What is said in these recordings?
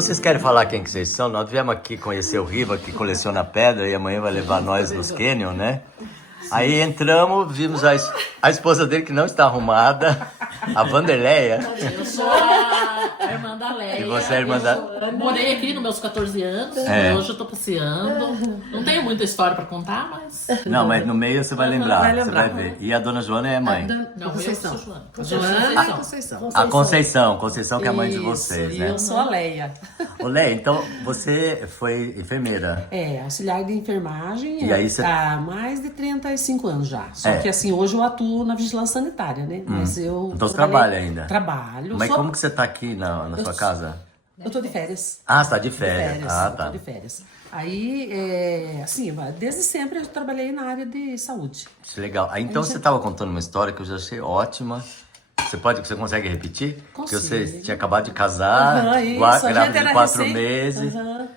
Então vocês querem falar quem que vocês são? Nós viemos aqui conhecer o Riva, que coleciona pedra, e amanhã vai levar nós nos Canyon, né? Aí entramos, vimos a esposa dele que não está arrumada, a Vanderleia. Eu sou a irmã da Leia. E você é a irmã da... Eu morei aqui nos meus 14 anos, hoje eu tô passeando. Não tenho muita história pra contar, mas... Não, mas no meio você vai lembrar, Vai você lembrar. vai ver. E a dona Joana é a mãe. Não, Conceição. eu sou Joana. Joana e Conceição. A Conceição que é a mãe de vocês, Isso, né? e eu sou a Leia. Ô, Leia, então você foi enfermeira. Auxiliar de enfermagem E aí você- há mais de 35 anos já. Só É. que assim, hoje eu atuo na vigilância sanitária, né? Mas eu Então você trabalhei- trabalha ainda? Trabalho. Mas sou- como que você tá aqui na sua casa? Eu tô de férias. Ah, você tá de férias. Ah, eu tá. tô de férias. Aí, assim, desde sempre eu trabalhei na área de saúde. Isso é legal. Aí, então você estava contando uma história que eu já achei ótima. Você consegue repetir? Porque você Consigo. tinha acabado de casar, Aham, isso, a gente grávida de era 4 recém- meses. Aham.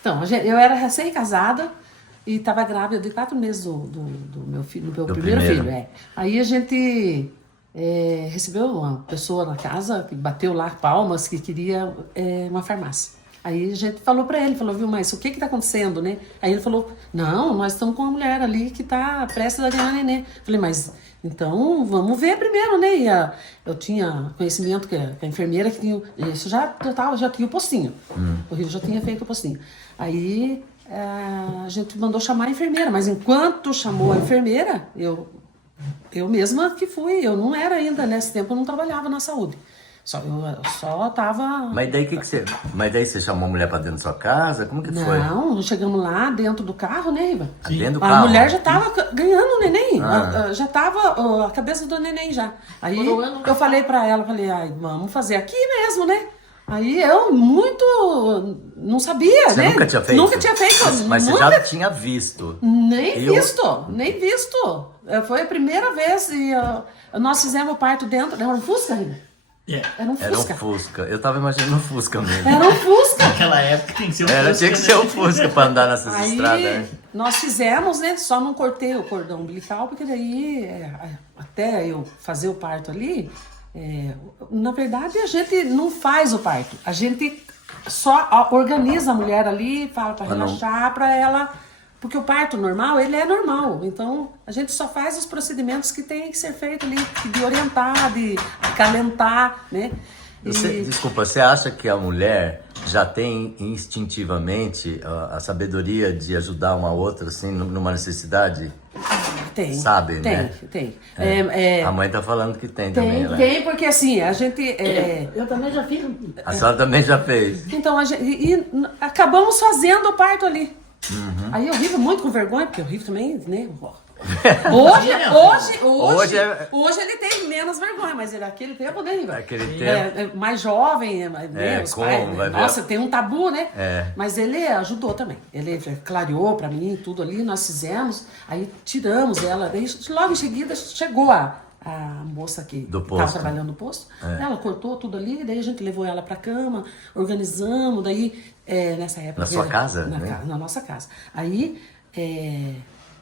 Então, eu era recém-casada e estava grávida de 4 meses do meu filho, do meu Do primeiro primeiro. filho. Aí a gente recebeu uma pessoa na casa que bateu lá palmas que queria uma farmácia. Aí a gente falou pra ele, falou, viu, mas o que que tá acontecendo, né? Aí ele falou, não, nós estamos com uma mulher ali que tá prestes a ganhar neném. Falei, mas então vamos ver primeiro, né? E eu tinha conhecimento que a enfermeira que tinha, isso já tinha o postinho. O Rio já tinha feito o postinho. Aí a gente mandou chamar a enfermeira, mas enquanto chamou a enfermeira, eu mesma que fui, eu não era ainda, nesse tempo eu não trabalhava na saúde. Eu só tava... Mas daí você chamou a mulher pra dentro da sua casa? Como que foi? Não, chegamos lá dentro do carro, né, Iva? Dentro do A carro? mulher já tava ganhando o neném, Ah. já tava a cabeça do neném já. Aí Coroando. eu falei pra ela, ai, vamos fazer aqui mesmo, né? Aí eu não sabia, Você né? nunca tinha feito? Nunca tinha feito. Mas você nunca... já tinha visto. Nem Eu- visto. Foi a primeira vez e nós fizemos o parto dentro, era um Fusca, Iva? Era um Era um Fusca. Fusca. Eu tava imaginando um Fusca mesmo. Era um Fusca. Naquela época tem que ser um Tinha que Fusca, ser né? um Fusca pra andar nessas Aí estradas, né? nós fizemos, né? Só não cortei o cordão umbilical, porque daí, até eu fazer o parto ali, na verdade a gente não faz o parto. A gente só organiza a mulher ali, fala pra Mas não- relaxar, pra ela... Porque o parto normal, ele é normal. Então, a gente só faz os procedimentos que tem que ser feito ali, de orientar, de acalentar, né? Desculpa, você acha que a mulher já tem instintivamente a sabedoria de ajudar uma outra, assim, numa necessidade? Tem. Sabe, né? Tem. A mãe tá falando que tem também, né? Tem, porque assim, a gente... Eu também já fiz. A senhora também já fez. Então, acabamos fazendo o parto ali. Uhum. Aí eu vivo muito com vergonha, porque eu vivo também, né? Hoje ele tem menos vergonha, mas naquele tempo, né, Ivan? Naquele tempo. Mais jovem, né? Os como? pais, né? Vai ver. Nossa, tem um tabu, né? É. Mas ele ajudou também. Ele clareou pra mim tudo ali, nós fizemos, aí tiramos ela. Daí, logo em seguida chegou a moça que Do estava posto. trabalhando no posto. Ela cortou tudo ali, daí a gente levou ela pra cama, organizamos, daí nessa época... Na sua casa, né? Na nossa casa. Aí,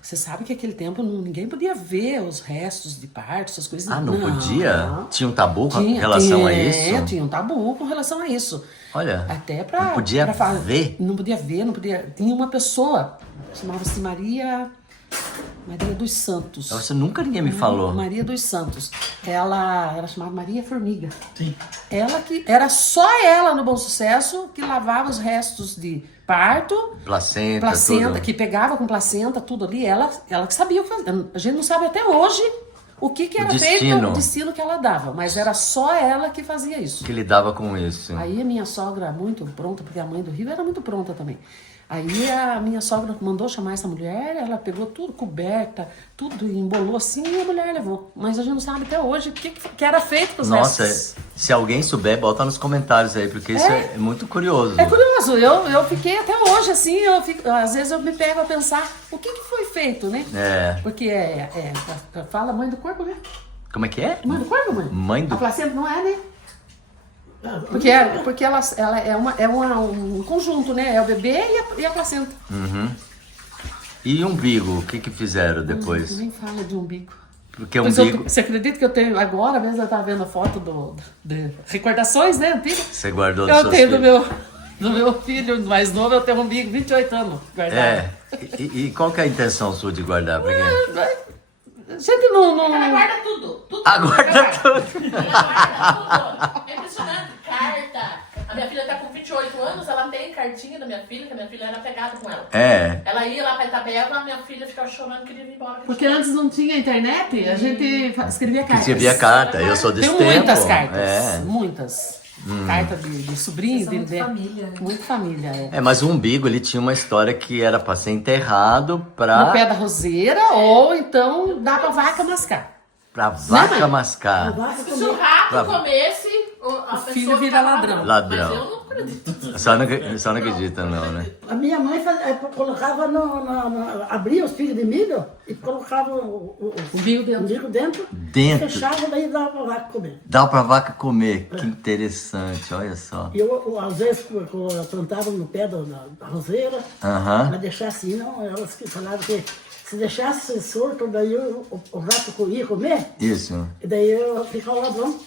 você sabe que aquele tempo ninguém podia ver os restos de parto, essas coisas. Ah, não podia? Tinha um tabu com relação a isso? Tinha um tabu com relação a isso. Olha, Até pra... não podia ver? Não podia ver, não podia... Tinha uma pessoa, chamava-se Maria dos Santos. Nossa, nunca ninguém me falou. Maria dos Santos. Ela chamava Maria Formiga. Sim. Era só ela no Bom Sucesso que lavava os restos de parto, Placenta, tudo. que pegava com placenta, tudo ali. Ela que sabia o que fazer. A gente não sabe até hoje o que era feito, o destino que ela dava. Mas era só ela que fazia isso. Que lidava com isso. Aí a minha sogra, muito pronta, porque a mãe do Rio era muito pronta também. Aí a minha sogra mandou chamar essa mulher, ela pegou tudo, coberta, tudo, embolou assim e a mulher levou. Mas a gente não sabe até hoje o que era feito com os Nossa, restos. se alguém souber, bota nos comentários aí, porque isso é muito curioso. É curioso, eu fiquei até hoje assim, às vezes eu me pego a pensar o que foi feito, né? Porque fala mãe do corpo, né? Como é que é? Mãe do corpo, mãe? Mãe do... A placenta não é, né? Porque ela é um conjunto, né? É o bebê e a placenta. E umbigo, o que fizeram depois? Nem fala de umbigo. Porque Pois umbigo... você acredita que eu tenho agora, mesmo eu tava vendo a foto de recordações, né, antiga? Você guardou do Eu seu tenho do filho. meu do meu filho mais novo, eu tenho um umbigo 28 anos guardado. E qual que é a intenção sua de guardar? Pra quê? A gente não... Ela guarda tudo. Guarda tudo. Ela guarda tudo. É impressionante. Carta. A minha filha tá com 28 anos, ela tem cartinha da minha filha, que a minha filha era pegada com ela. Ela ia lá pra Itabeba, a minha filha ficava chorando, queria ir embora. Porque antes não tinha internet, a gente escrevia cartas. Escrevia carta, eu sou desse Tem tempo. muitas cartas, muitas. Carta de sobrinho, de família, né? Muita família. Mas o umbigo, ele tinha uma história que era pra ser enterrado pra... No pé da roseira, ou então dá pra vaca mascar. Pra vaca mascar. Se o rato comesse, a filho pessoa vira ficava ladrão. Ladrão. Mas eu não acredito. Só não acredita, não, né? A minha mãe colocava abria os figos de milho e colocava o Umbigo dentro. umbigo dentro, Dentro. fechava, daí dava pra vaca comer. Dá pra vaca comer. Que interessante, olha só. E eu, às vezes, eu plantava no pé da roseira, Aham. mas deixar assim, não, elas que falavam que se deixasse solto, daí o rato ia comer, Isso. e daí eu ficava ladrão.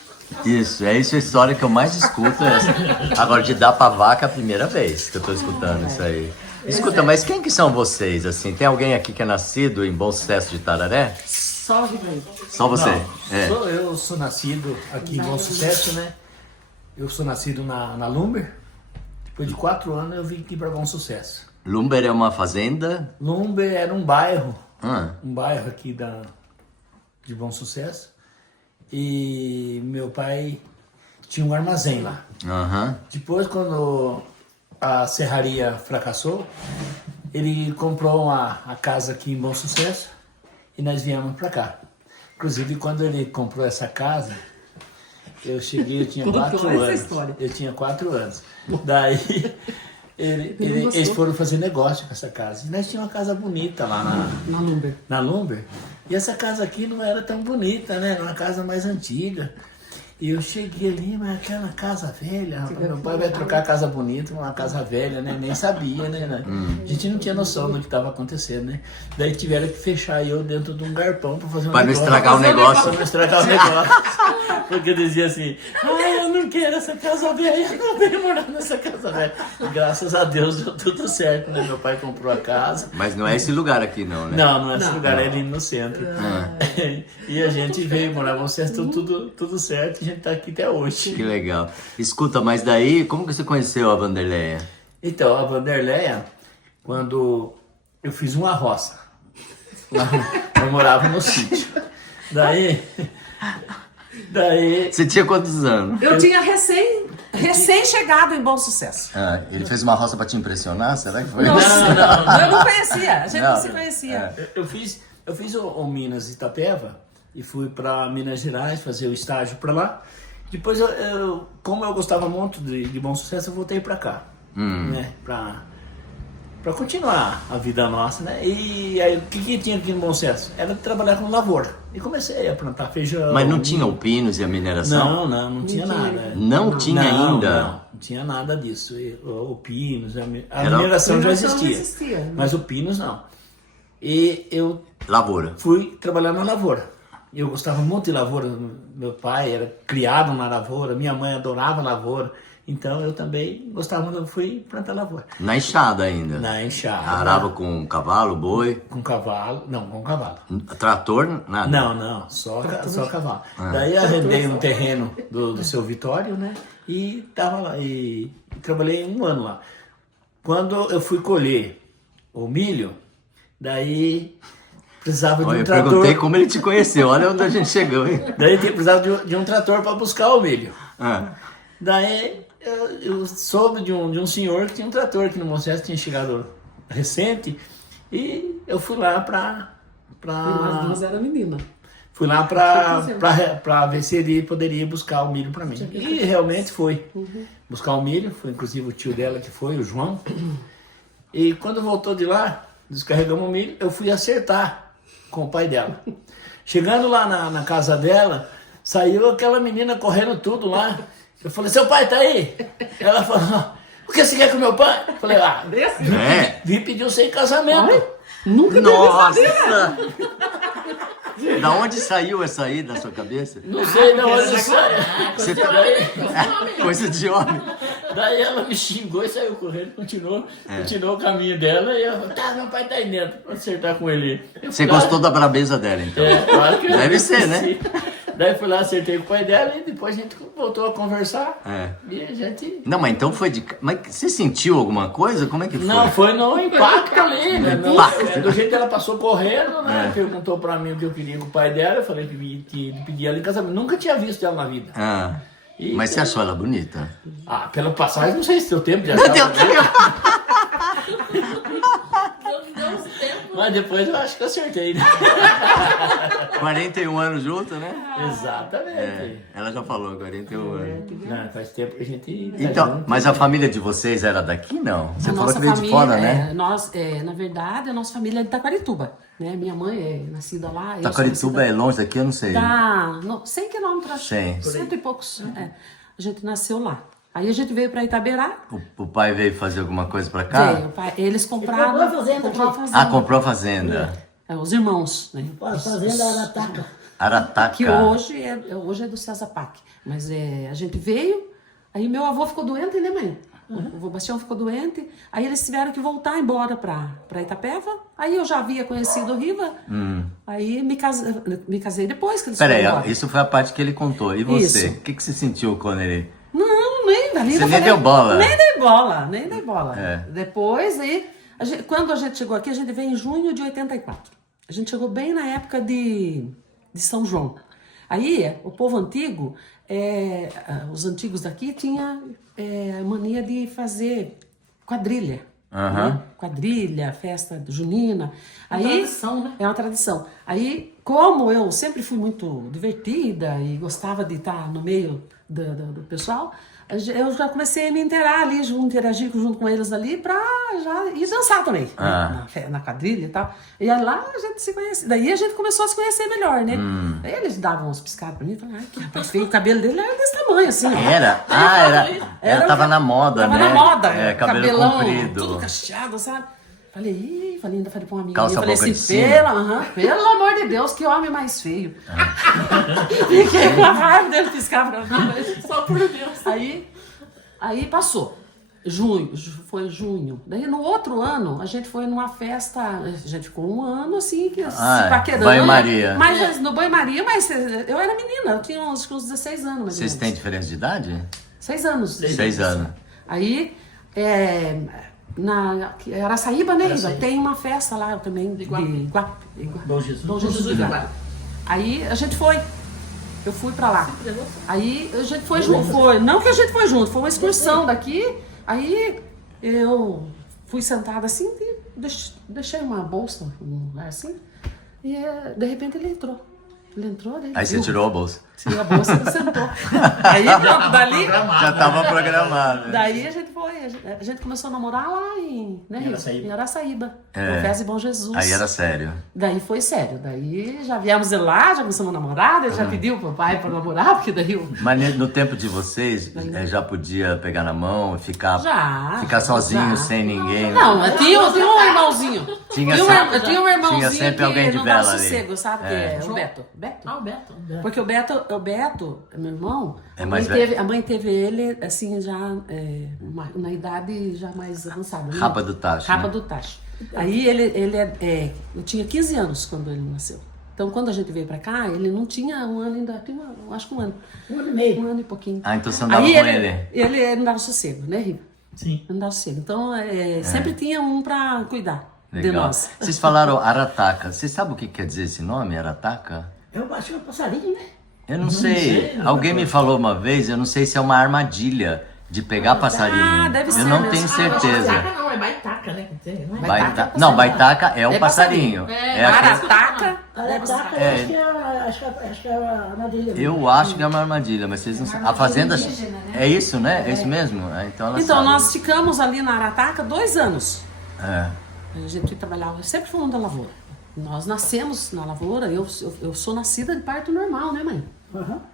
Isso, é isso a história que eu mais escuto. É essa. Agora, de dar pra vaca é a primeira vez que eu tô escutando isso aí. Escuta, mas quem que são vocês, assim? Tem alguém aqui que é nascido em Bom Sucesso de Tararé? Só o Ribeiro. Só você? Eu sou nascido aqui em Bom Sucesso, né? Eu sou nascido na Lumber. Depois de 4 anos eu vim aqui para Bom Sucesso. Lumber é uma fazenda? Lumber era um bairro Ah, aqui de Bom Sucesso. E meu pai tinha um armazém lá. aham. Depois, quando a serraria fracassou, ele comprou a casa aqui em Bom Sucesso e nós viemos para cá. Inclusive, quando ele comprou essa casa, eu cheguei, eu tinha 4 anos. Eu tinha 4 anos. Daí, eles foram fazer negócio com essa casa. E nós tínhamos uma casa bonita lá na Lumber. E essa casa aqui não era tão bonita, né? Era uma casa mais antiga. E eu cheguei ali, mas aquela casa velha, rapaz, meu pai vai trocar a casa bonita por uma casa velha, né? Nem sabia, né? A gente não tinha noção do que estava acontecendo, né? Daí tiveram que fechar eu dentro de um garpão para fazer um Pra não negócio. estragar o negócio. Pra não estragar o negócio. Porque eu dizia assim, eu não quero essa casa velha, eu não venho morar nessa casa velha. E graças a Deus deu tudo certo, né? Meu pai comprou a casa. Mas não é esse lugar aqui, não, né? Não é esse lugar, é ali no centro. E a gente veio morar, vocês tudo certo, e a gente tá aqui até hoje. Que legal. Escuta, mas daí, como que você conheceu a Vanderleia? Então, a Vanderleia, quando eu fiz uma roça, eu morava no sítio. Daí... Você tinha quantos anos? Eu tinha recém-chegado em Bom Sucesso. Ele fez uma roça pra te impressionar? Será que foi? Não. Eu não conhecia, a gente não se conhecia. Eu fiz o Minas Itapeva e fui para Minas Gerais fazer o estágio para lá. Depois, como eu gostava muito de Bom Sucesso, eu voltei para cá, né? Para continuar a vida nossa, né? E aí, o que tinha aqui no Bom Sucesso? Era trabalhar com lavoura. E comecei a plantar feijão. Mas não tinha o pinos e a mineração? Não tinha nada. Não tinha ainda? Não tinha nada disso. O pinos, a mineração já existia, mas o pinos não. E eu Lavoura. fui trabalhar na lavoura. Eu gostava muito de lavoura. Meu pai era criado na lavoura, minha mãe adorava lavoura. Então eu também gostava, quando eu fui plantar lavoura. Na enxada ainda? Na enxada. Arava com cavalo, boi? Com cavalo. Não, com cavalo. Trator? Nada? Não, só cavalo. Daí arrendei um terreno do seu Vitório, né? E tava lá, e trabalhei 1 ano lá. Quando eu fui colher o milho, daí precisava de um Eu trator. perguntei como ele te conheceu, olha onde a gente chegou, hein? Daí precisava de um trator para buscar o milho. Ah, Daí eu soube de um senhor que tinha um trator aqui no Bom Sucesso, tinha chegado recente, e eu fui lá Nós duas era menina. Fui lá pra ver se ele poderia buscar o milho pra mim. E realmente foi. Buscar o milho, foi inclusive o tio dela que foi, o João. E quando voltou de lá, descarregamos o milho, eu fui acertar com o pai dela. Chegando lá na casa dela, saiu aquela menina correndo tudo lá. Eu falei, seu pai tá aí? Ela falou, o que você quer com meu pai? Eu falei, é? vim pedir você em casamento. Nunca Nossa! Da onde saiu essa aí da sua cabeça? Não sei de onde saiu. Você tá... Coisa de homem. Daí ela me xingou e saiu correndo, continuou o caminho dela e eu falei, meu pai tá aí dentro pra acertar com ele. Você gostou da brabeza dela, então? Claro que Deve ser, né? Sim. Daí fui lá, acertei com o pai dela e depois a gente voltou a conversar. E a gente... Não, mas então foi de... Mas você sentiu alguma coisa? Como é que foi? Não, foi no impacto ali, né? Impacto. Do jeito que ela passou correndo, né? Perguntou pra mim o que eu queria com o pai dela, eu falei que pedia ela em casamento. Nunca tinha visto ela na vida. Mas você achou ela bonita? Pela passagem, não sei se deu tempo de achar. Mas depois eu acho que eu acertei, né? 41 anos junto, né? Exatamente. Ela já falou, 41 anos. Não, faz tempo que a gente... Então, mas a família de vocês era daqui, não? Você falou que veio de fora, né? Na verdade, a nossa família é de Taquarituba. Né? Minha mãe é nascida lá. Taquarituba é longe daqui? Eu não sei. 100 quilômetros, acho. 100. 100 e poucos. A gente nasceu lá. Aí a gente veio para Itaberá. O pai veio fazer alguma coisa pra cá? Veio, eles compraram. Comprou a fazenda. Comprou a fazenda. Os irmãos, né? A fazenda Arataca. Arataca. Que hoje é do César Pac. Mas a gente veio, aí meu avô ficou doente, né, mãe? O avô Bastião ficou doente, aí eles tiveram que voltar embora pra Itapeva. Aí eu já havia conhecido o Riva, aí me casei depois que eles foram embora. Peraí, isso foi a parte que ele contou. E você? Isso. O que você sentiu quando ele... Não, nem dali. Você nem deu bola? Nem dei bola. Depois, aí, quando a gente chegou aqui, a gente veio em junho de 84. A gente chegou bem na época de São João. Aí, o povo antigo, os antigos daqui tinham mania de fazer quadrilha. Né? Quadrilha, festa junina. Aí, tradição, né? É uma tradição. Aí, como eu sempre fui muito divertida e gostava de estar no meio do pessoal, eu já comecei a me inteirar ali, interagir junto com eles ali pra já ir dançar também, né? na quadrilha e tal. E aí lá a gente se conhece. Daí a gente começou a se conhecer melhor, né? Aí eles davam uns piscados pra mim e falavam, que rapaz feio, o cabelo dele era desse tamanho, assim. Ela tava na moda, tava né? na moda, cabelão comprido. tudo cacheado, sabe? Ainda falei pra uma amiga Calça minha, falei boca assim, de pelo amor de Deus, que homem mais feio. Fiquei com a raiva dele piscar pra mim, mas só por Deus. Aí passou. Foi junho. Daí no outro ano, a gente foi numa festa, a gente ficou um ano assim, se paquerando. Banho-maria. Mas no banho-maria, mas eu era menina, eu tinha uns 16 anos. Vocês têm diferença de idade? 6 anos. 6 anos. Aí, na Araçaíba, né, Riva? Tem uma festa lá também de Iguape. Bom Jesus. Bom Jesus de Iguape. Aí a gente foi. Eu fui pra lá. Aí a gente foi junto. Não que a gente foi junto, foi uma excursão daqui. Aí eu fui sentada assim e deixei uma bolsa num lugar assim. E de repente ele entrou. Daí Aí você tirou a bolsa. Tirou a bolsa e sentou. Aí pronto, dali. Já tava programado. Daí a gente começou a namorar lá em Araçaíba. No Fez e Bom Jesus. Aí era sério. Daí foi sério. Daí já viemos de lá, já começamos a namorar, ele já pediu pro pai pra namorar, porque daí Mas no tempo de vocês, já podia pegar na mão e ficar sozinho, sem ninguém? Não, tinha um irmãozinho. Tinha um irmãozinho tinha sempre que alguém de não dava vela ali. sossego, sabe? Que é o Beto. O Beto. Porque o Beto, meu irmão, mais velho. a mãe teve ele, assim, já na idade já mais avançada. Né? Rapa do tacho. Rapa do tacho. Aí eu tinha 15 anos quando ele nasceu. Então, quando a gente veio pra cá, ele não tinha um ano ainda, acho que um ano. Um ano e meio. Um ano e pouquinho. Então você andava com ele? Ele não dava sossego, né, Riva? Sim. Não dava sossego. Então, sempre tinha um pra cuidar de Legal. nós. Vocês falaram Arataca. Você sabe o que quer dizer esse nome, Arataca? Eu acho que é um passarinho, né? Eu não sei. Alguém me falou uma vez, eu não sei se é uma armadilha de pegar passarinho. Deve ser eu não mesmo. tenho certeza. Baitaca não, é baitaca, né? Não é Não, baitaca é o passarinho. Arataca. Arataca, acho que é a armadilha. Eu acho que é uma armadilha, mas vocês não sabem. A fazenda é isso, né? É isso mesmo? Então nós ficamos ali na Arataca 2 anos. É. A gente trabalhava, sempre fomos da lavoura. Nós nascemos na lavoura, eu sou nascida de parto normal, né, mãe?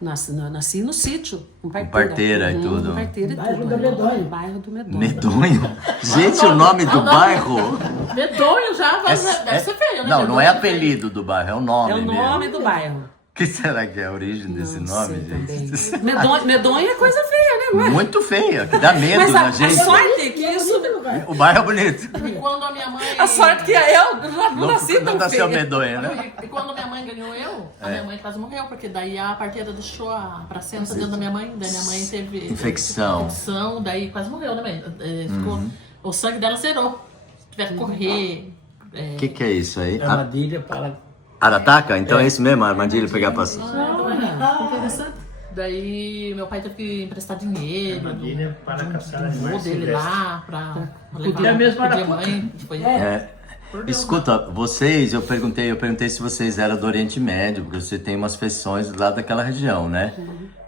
Nasci no sítio, com parteira e tudo. Com parteira e Bairro tudo. do Medonho. Bairro do Medonho. Medonho? Gente, o nome do bairro... Medonho já, mas deve ser feio, né? Não, não é Medonho apelido do bairro, é o nome É o nome mesmo. do bairro. O que será que é a origem desse Não nome, sei gente? também. Medonho é coisa feia, né? Não é? Muito feia, que dá medo Mas na a gente. sorte é que isso... O bairro é bonito. E quando a minha mãe... A sorte que eu já não nasci Não tão nasceu feia. medonha, né? E quando minha mãe ganhou a minha mãe quase morreu, porque daí a parteira deixou a placenta dentro da minha mãe, daí minha mãe teve Infecção. daí quase morreu, né, mãe? O sangue dela zerou. Tiver que correr. O que é isso aí? Armadilha para... Arataca? Então é isso mesmo, a armadilha pegar paciente. Interessante. Daí meu pai teve que emprestar dinheiro Armadilha para caçar do animais dele silvestres. lá pra Podia levar mesmo pedir a Arapuca. mãe. Foi, Escuta, vocês, eu perguntei se vocês eram do Oriente Médio, porque você tem umas feições lá daquela região, né?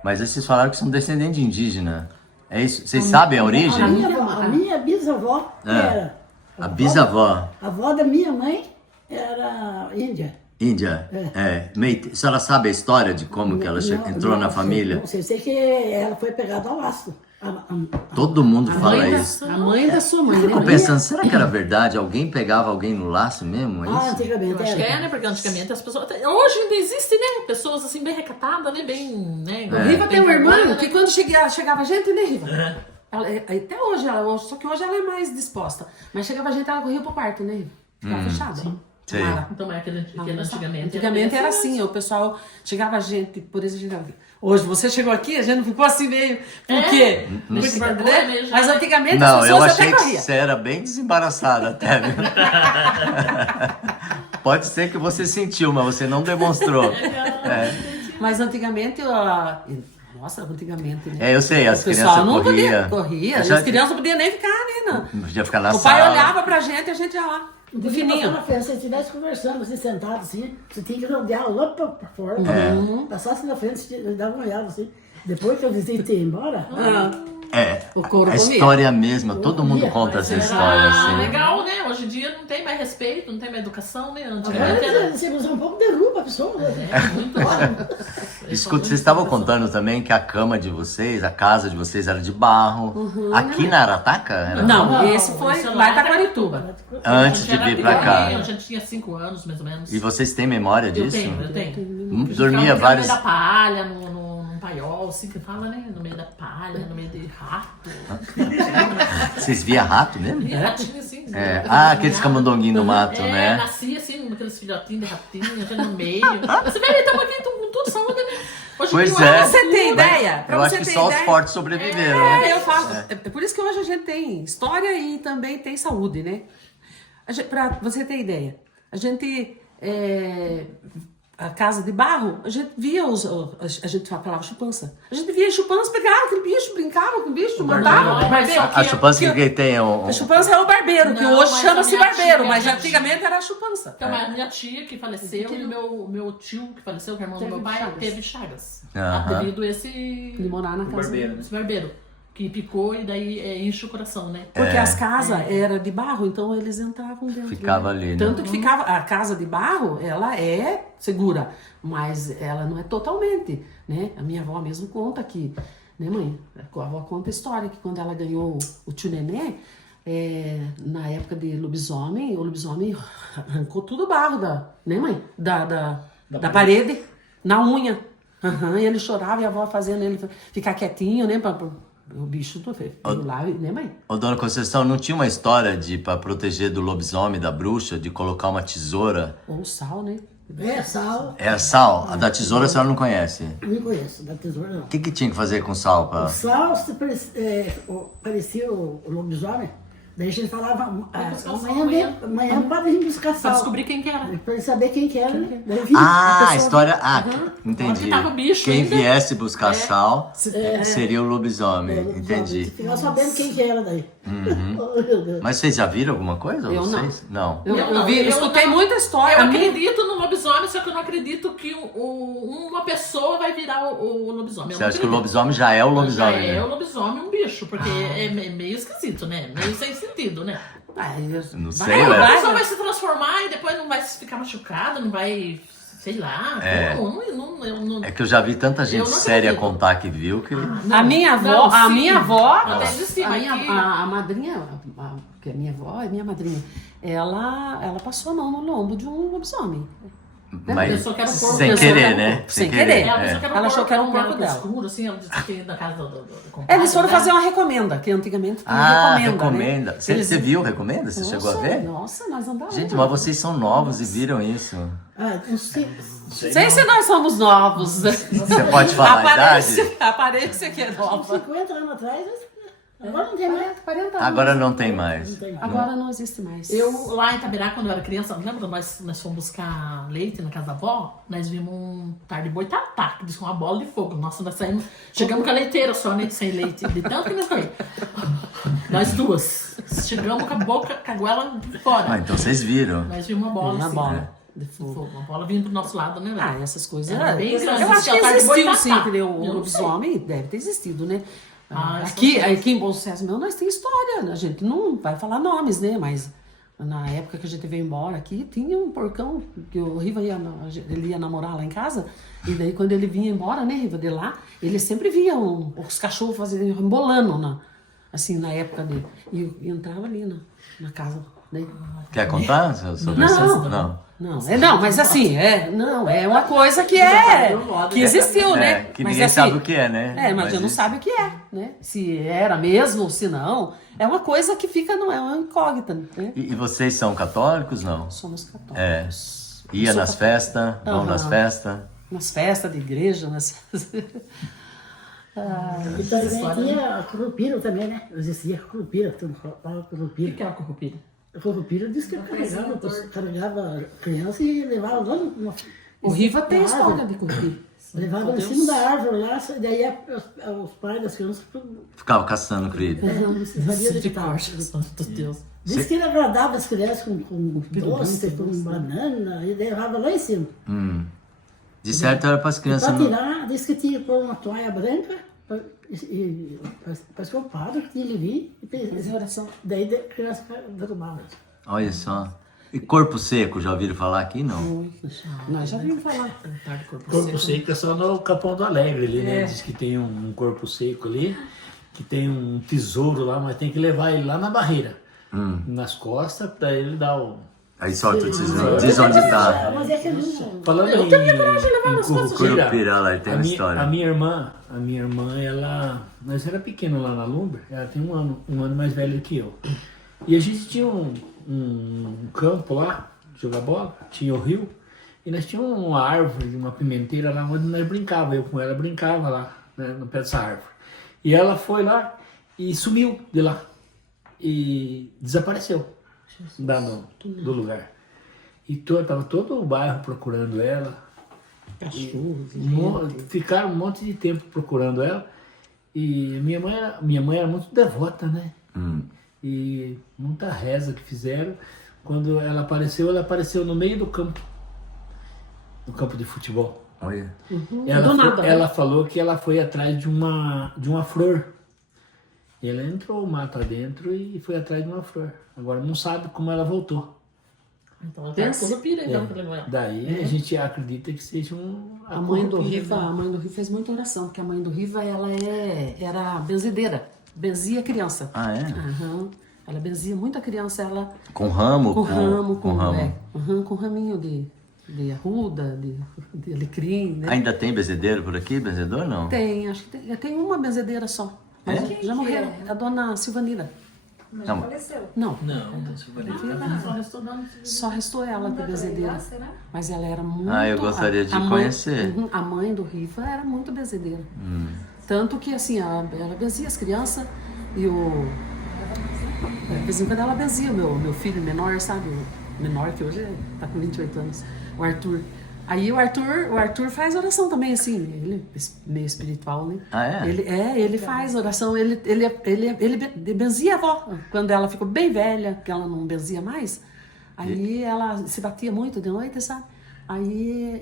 Mas aí vocês falaram que são descendentes de indígena. É isso? Vocês sabem a origem? A minha bisavó era. A bisavó. A avó da minha mãe era índia. Índia? A senhora sabe a história de como que ela entrou na família? Não sei que ela foi pegada ao laço. Todo mundo fala isso. A mãe da sua mãe, Eu fico né? pensando, será que era verdade? Alguém pegava alguém no laço mesmo? É isso? Antigamente eu acho que era. né? Porque antigamente as pessoas. Hoje ainda existe, né? Pessoas assim, bem recatadas, né? Bem. Né? Riva tem uma irmã vergonha, que né? quando chegava gente, né, Riva? Até hoje, só que hoje ela é mais disposta. Mas chegava gente, ela corria pro quarto, né, Riva? Ficava fechada. Sei. Mara. Então é aquele antigamente. Antigamente era assim, o pessoal chegava gente, por isso chegava. Hoje você chegou aqui, a gente não ficou assim meio. Por quê? Porque, vergonha né? mesmo, Mas né? antigamente as Não, eu pessoas achei até que corriam. você era bem desembaraçada até, viu? Pode ser que você sentiu, mas você não demonstrou. Mas antigamente, nossa, antigamente, né? Eu sei, as O pessoal crianças não corriam. corria, Eu já- as crianças não podiam nem ficar, né? Não. Podia ficar na O sala. pai olhava pra gente e a gente ia lá. De fininho. Se você estivesse conversando, assim, sentado assim, você tinha que rodear lá pra fora. Passasse na frente, você dava uma olhada assim. Depois que eu visitei embora, O couro A comia. história mesma, todo mundo conta essa história assim. Legal, né? Hoje em dia não tem mais respeito, não tem mais educação, né? agora Antigamente era. você usa um pouco, derruba a pessoa. Muito Escuta, vocês estavam contando também que a cama de vocês, a casa de vocês era de barro. Aqui na Arataca? Era? Não, esse foi esse lá em lá Taquarituba. Antes de vir pra cá. A gente tinha 5 anos, mais ou menos. E vocês têm memória Eu disso? tenho. Dormia Ficava vários. no meio da palha, num paiol, assim que fala, né? No meio da palha, no meio de rato. Vocês via rato mesmo? E ratinho assim. Aqueles camundonguinhos do mato, né? Nascia assim, aqueles filhotinhos de ratinho, até no meio. Você vê, estamos aqui com tudo saúde, né? Hoje Pois em dia, é. Pra você ter ideia, Eu acho que só os fortes sobreviveram, né? Eu falo. É por isso que hoje a gente tem história e também tem saúde, né? Pra você ter ideia, a gente. A casa de barro, a gente via a gente falava chupança. A gente via chupança, pegava aquele bicho, brincava com o bicho, matava. A chupança que tem um. A chupança é o barbeiro, que Não, hoje mas chama-se a minha barbeiro, tia, mas minha antigamente era a chupança. Então, a minha tia que faleceu e o meu tio que faleceu, que é irmão do meu pai, Chagas. teve chagas. Aham. Devido a De morar na casa. barbeiro, né? esse barbeiro. Que picou e daí enche o coração, né? Porque as casas eram de barro, então eles entravam dentro. Ficava né? ali, né? Tanto que ficava. A casa de barro, ela é segura, mas ela não é totalmente, né? A minha avó mesmo conta que, né, mãe? A avó conta a história que quando ela ganhou o tio Nenê, na época de lobisomem, o lobisomem arrancou tudo o barro né, mãe? Da parede, na unha. E ele chorava e a avó fazendo ele ficar quietinho, né? O bicho do lá, né, mãe? Ô, dona Conceição, não tinha uma história pra proteger do lobisomem, da bruxa, de colocar uma tesoura? Ou sal, né? Sal, É a sal? A da tesoura a senhora não conhece? não conheço, da tesoura não. O que tinha que fazer com sal? O sal parecia o lobisomem, daí a gente falava, amanhã pode vir buscar Pra sal. descobrir quem que era. Pra saber quem que era, né? Daí vinha Ah, a pessoa- história. Entendi. Onde tava o bicho Quem ainda? viesse buscar sal seria o lobisomem. Entendi. Ficar sabendo quem que era daí. Oh, meu Deus. Mas vocês já viram alguma coisa? Eu não. vocês? Não. Eu não, escutei não- muita história. Eu A minha- acredito no lobisomem, só que eu não acredito que uma pessoa vai virar o lobisomem. Eu Você não acha que o acredito. lobisomem já é o lobisomem, Já é né? o lobisomem um bicho, porque é meio esquisito, né? Meio sem sentido, né? Ai, Não vai, sei, A ué. pessoa vai se transformar e depois não vai ficar machucada, não vai Sei lá, É que eu já vi tanta gente séria acredito. contar que viu que... A minha avó, Até de cima aqui. a madrinha, que é minha avó, é minha madrinha, ela passou a mão no lombo de um lobisomem. Mas pensou que era um porco. sem Pensou que querer, era um né? porco. Sem querer. Ela achou que era um porco dela. Escuro, assim, ela disse que na casa do Eles foram né? fazer uma recomenda, que antigamente tinha recomenda. né? Você viu recomenda? Você chegou a ver? Nossa, nós andávamos. Gente, mas vocês são novos e viram isso. Não sei. Sei se nós somos novos. Você pode falar a idade? Aparência que é nova. 50 anos atrás, agora não tem mais. 40 anos. Agora não tem mais. Agora não existe mais. Eu, lá em Itabirá, quando eu era criança, lembra? Nós fomos buscar leite na casa da avó, nós vimos um tarde de boitatá, que disse uma bola de fogo. Nossa, nós saímos, chegamos com a leiteira só, né, sem leite, de tanto que nós comemos. Nós duas, chegamos com a boca, com a goela fora. Então vocês viram. Nós vimos uma bola Uma assim, bola. de fogo. Uma bola vindo pro nosso lado, né? Ah, essas coisas. Era bem grande, eu acho que tinha tarde de existiu boitatá. sim, entendeu? Eu O não lobisomem deve ter existido, né? Aqui Aqui em Bom Sucesso meu, nós tem história, né? A gente não vai falar nomes, né? Mas na época que a gente veio embora aqui, tinha um porcão que o Riva ele ia namorar lá em casa. E daí quando ele vinha embora, né, Riva, de lá, ele sempre via os cachorros fazendo, embolando, assim, na época dele. E entrava ali na casa, né? Quer contar sobre Não. isso? Não, mas assim, é uma coisa que existiu, né? Que Mas, ninguém assim, sabe o que é, né? mas eu não isso- sabe o que é, né? Se era mesmo ou se não. É uma coisa que fica, não é uma incógnita, né? E vocês são católicos, não? Somos católicos. É. Ia nas festas? Vão nas festas? Nas festas de igreja, E também tinha a curupira também, né? Existia a curupira, falava O curupira. que é a curupira? A curupira disse que carregava criança e levava lá no... O Riva tem na árvore. história de cumprir. Levava em cima da árvore lá, daí os pais das crianças Ficava caçando crido. Santo Deus. diz que ele agradava as crianças com doce, com banana, e levava lá em cima. De certo era para as crianças. Para tirar, disse que tinha que pôr uma toalha branca, parece que o padre que tinha que vir e fez oração. Daí a criança derrubava. Olha só. E corpo seco, já ouviram falar aqui? Não. Nós já vimos falar. Corpo seco é só no Capão do Alegre ali, né? Diz que tem um corpo seco ali, que tem um tesouro lá, mas tem que levar ele lá na barreira, nas costas, pra ele dar o... Aí solta o tesouro. Diz onde tá. Mas é que ele não... Falando em Curupira lá, tem uma história. A minha irmã, nós era pequeno lá na Lumber, ela tem um ano mais velho que eu. E a gente tinha um campo lá, de jogar bola, tinha o rio, e nós tínhamos uma árvore, uma pimenteira lá onde nós brincávamos, eu com ela brincava lá, né, no pé dessa árvore. E ela foi lá e sumiu de lá, e desapareceu do lugar. E tava todo o bairro procurando ela. Cachorros. Ficaram um monte de tempo procurando ela. E minha mãe era muito devota, né? E muita reza que fizeram. Quando ela apareceu no meio do campo de futebol. Olha. Ela falou que ela foi atrás de uma flor. E ela entrou o mato adentro e foi atrás de uma flor. Agora não sabe como ela voltou. Então ela tá com curupira, então, pra levar. Daí a gente acredita que seja A mãe do Riva fez muita oração, porque a mãe do Riva era benzedeira, benzia a criança. Ah, é? Aham. Ela benzia muito a criança, ela Com ramo? com ramo, com ramo. com raminho de arruda, de alecrim, né? Ainda tem benzedeiro por aqui? Benzedor não? Tem, acho que tem uma benzedeira só. Mas já morreram, a dona Silvanira. Mas Não. já faleceu. Não, Só restou dando. só restou ela de benzedeira. Será? Mas ela era muito... Eu gostaria de mãe- conhecer. A mãe do Riva era muito benzedeira. Tanto que, assim, ela benzia as crianças e de vez em quando ela benzia o meu filho menor, sabe? O menor, que hoje tá com 28 anos, o Arthur. Aí o Arthur faz oração também, assim, ele é meio espiritual, né? Ah, é? Ele faz oração, ele benzia a avó. Quando ela ficou bem velha, que ela não benzia mais, aí ela se batia muito de noite, sabe? Aí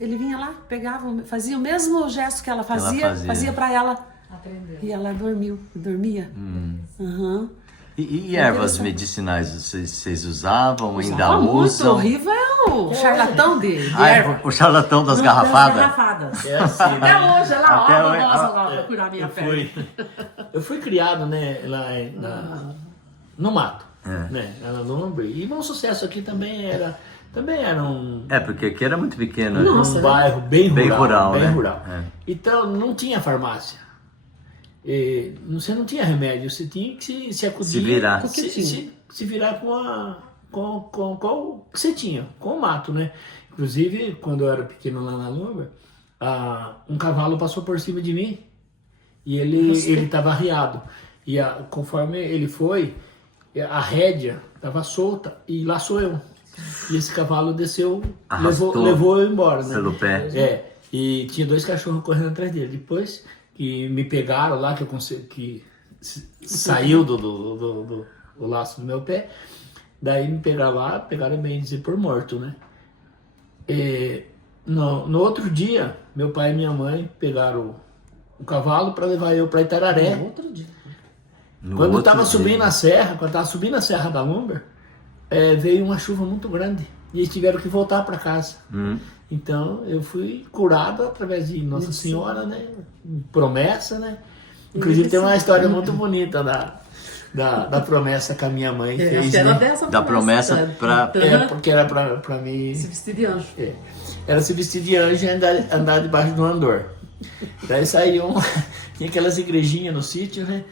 ele vinha lá, pegava, fazia o mesmo gesto que ela fazia pra ela. Aprendeu. E ela dormia. E ervas medicinais vocês usavam? Ainda Usava muito. usam? O Riva é o charlatão de Ah, erva. o charlatão das Das garrafadas. garrafadas. É assim, Até né? hoje, ela Até ó, hoje, nossa, ó. lá, procurar minha perna. Eu fui criado, né, lá no mato, É. né, era no Lombre. E Bom Sucesso aqui também era um, É, porque aqui era muito pequeno. né? Nossa, um bairro bem rural. Bem rural, né? rural. É. Então não tinha farmácia. E você não tinha remédio, você tinha que se acudir. Se virar. Com o que tinha. Se virar com o que você tinha, com o mato, né? Inclusive, quando eu era pequeno lá na Lomba, um cavalo passou por cima de mim e ele estava arriado. E conforme ele foi, a rédea estava solta e lá sou eu. E esse cavalo desceu, Arrastou levou eu embora, né? pelo pé. É, e tinha 2 cachorros correndo atrás dele. Depois que me pegaram lá, que saiu do laço do meu pé, daí me pegaram lá, pegaram bem dizer por morto, né? E, no outro dia, meu pai e minha mãe pegaram o cavalo para levar eu para Itararé. Outro dia. No Quando eu outro tava dia. subindo a serra, quando eu tava subindo a serra da Lumber, veio uma chuva muito grande e eles tiveram que voltar para casa. Então eu fui curado através de Nossa Senhora, né? Promessa, né? Inclusive tem uma história muito bonita da promessa que a minha mãe Acho fez, que era né? dessa Da promessa pra- Porque era pra mim. se vestir de anjo. Era se vestir de anjo e andar debaixo do andor. Daí tinha aquelas igrejinhas no sítio, né?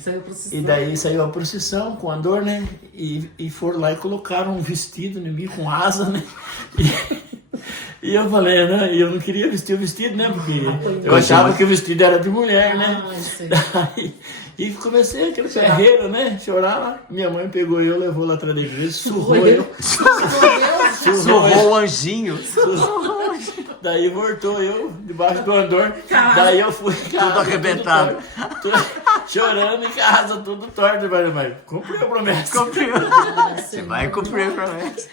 Saiu procissão. E daí saiu a procissão com o andor, né? E foram lá e colocaram um vestido em mim com asa, né? E eu falei, né? E eu não queria vestir o vestido, né? Porque eu achava que o vestido era de mulher, né? Daí, e comecei aquele ferreiro, né? Chorar. Minha mãe pegou eu, levou lá atrás da igreja, surrou eu. Surrou o anjinho. Daí voltou eu, debaixo do andor. Daí eu fui. Tudo arrebentado. Chorando em casa, tudo torto. Mas cumpriu a promessa. Cumpriu. Você vai cumprir a promessa.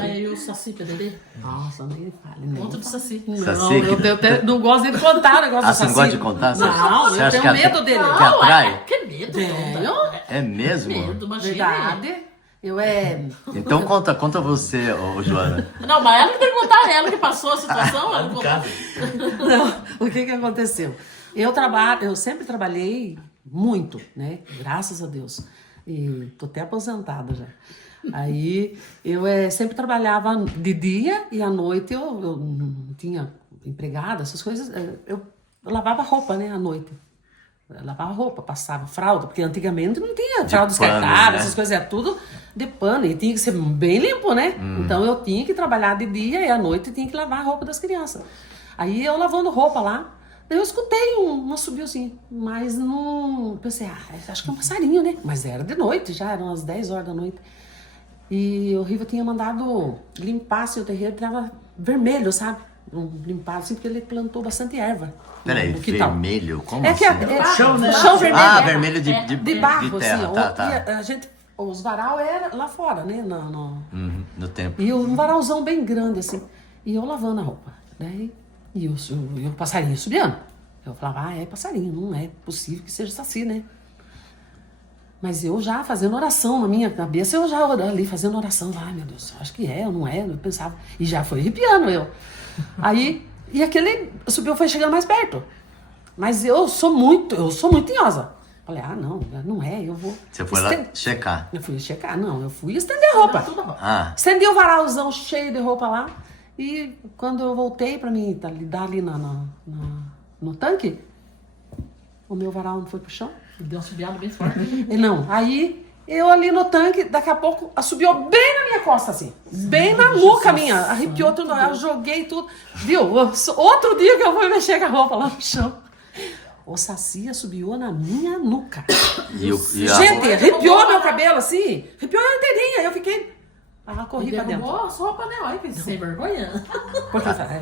Aí o Saci Pedrerê. Nossa, nem fale. Nem. Conta do Saci. Saci, Eu até não gosto nem de contar o negócio Ah, do você não Saci. gosta de contar? Não, Você eu acha tenho que medo dele. Que atrai? Que medo, Tenho. É mesmo? medo, imagina. Verdade. Eu Então conta você, ô Joana. Não, mas ela que tem que contar, ela que passou a situação. Ela que conta. Não, o que aconteceu? Eu sempre trabalhei muito, né? Graças a Deus. E tô até aposentada já. Aí eu sempre trabalhava de dia e à noite eu não tinha empregada, essas coisas. Eu lavava roupa, né? À noite. Eu lavava roupa, passava fralda, porque antigamente não tinha fralda descartável, né? essas coisas, era tudo de pano e tinha que ser bem limpo, né? Então eu tinha que trabalhar de dia e à noite tinha que lavar a roupa das crianças. Aí eu lavando roupa lá, daí eu escutei um assobiozinho, mas não pensei, acho que é um passarinho, né? Mas era de noite já, eram umas 10 horas da noite. E o Riva tinha mandado limpar seu terreiro, tava vermelho, sabe? Limpar assim, porque ele plantou bastante erva. Peraí, no quintal. vermelho? Como É que assim? chão, né? Chão vermelho. Ah, é. vermelho De barro, terra. assim. Tá. E a gente, os varal era lá fora, né? No tempo. E um varalzão bem grande, assim. E eu lavando a roupa. Daí, e o passarinho subindo. Eu falava, é passarinho, não é possível que seja Saci, né? Mas eu já fazendo oração na minha cabeça, eu já ali fazendo oração. Meu Deus, acho que é ou não é? Eu pensava. E já foi arrepiando eu. Aí, e aquele subiu, foi chegando mais perto. Mas eu sou muito tinhosa. Falei, não é, eu vou... Você foi lá checar. Eu fui checar, eu fui estender a roupa. Ah, Estendi o varalzão cheio de roupa lá. E quando eu voltei pra mim dar ali no tanque, o meu varal não foi pro chão. Deu um subiado bem forte. E não, aí eu ali no tanque, daqui a pouco assobiou bem na minha costa, assim. Bem na nuca minha. Arrepiou tudo, eu joguei tudo. Viu? Outro dia que eu fui mexer com a roupa lá no chão. O Saci assobiou na minha nuca. Gente, arrepiou meu cabelo assim. Arrepiou a inteirinha. Eu fiquei... corri pra dentro. Derrubou as roupas, né? Olha que sem vergonha.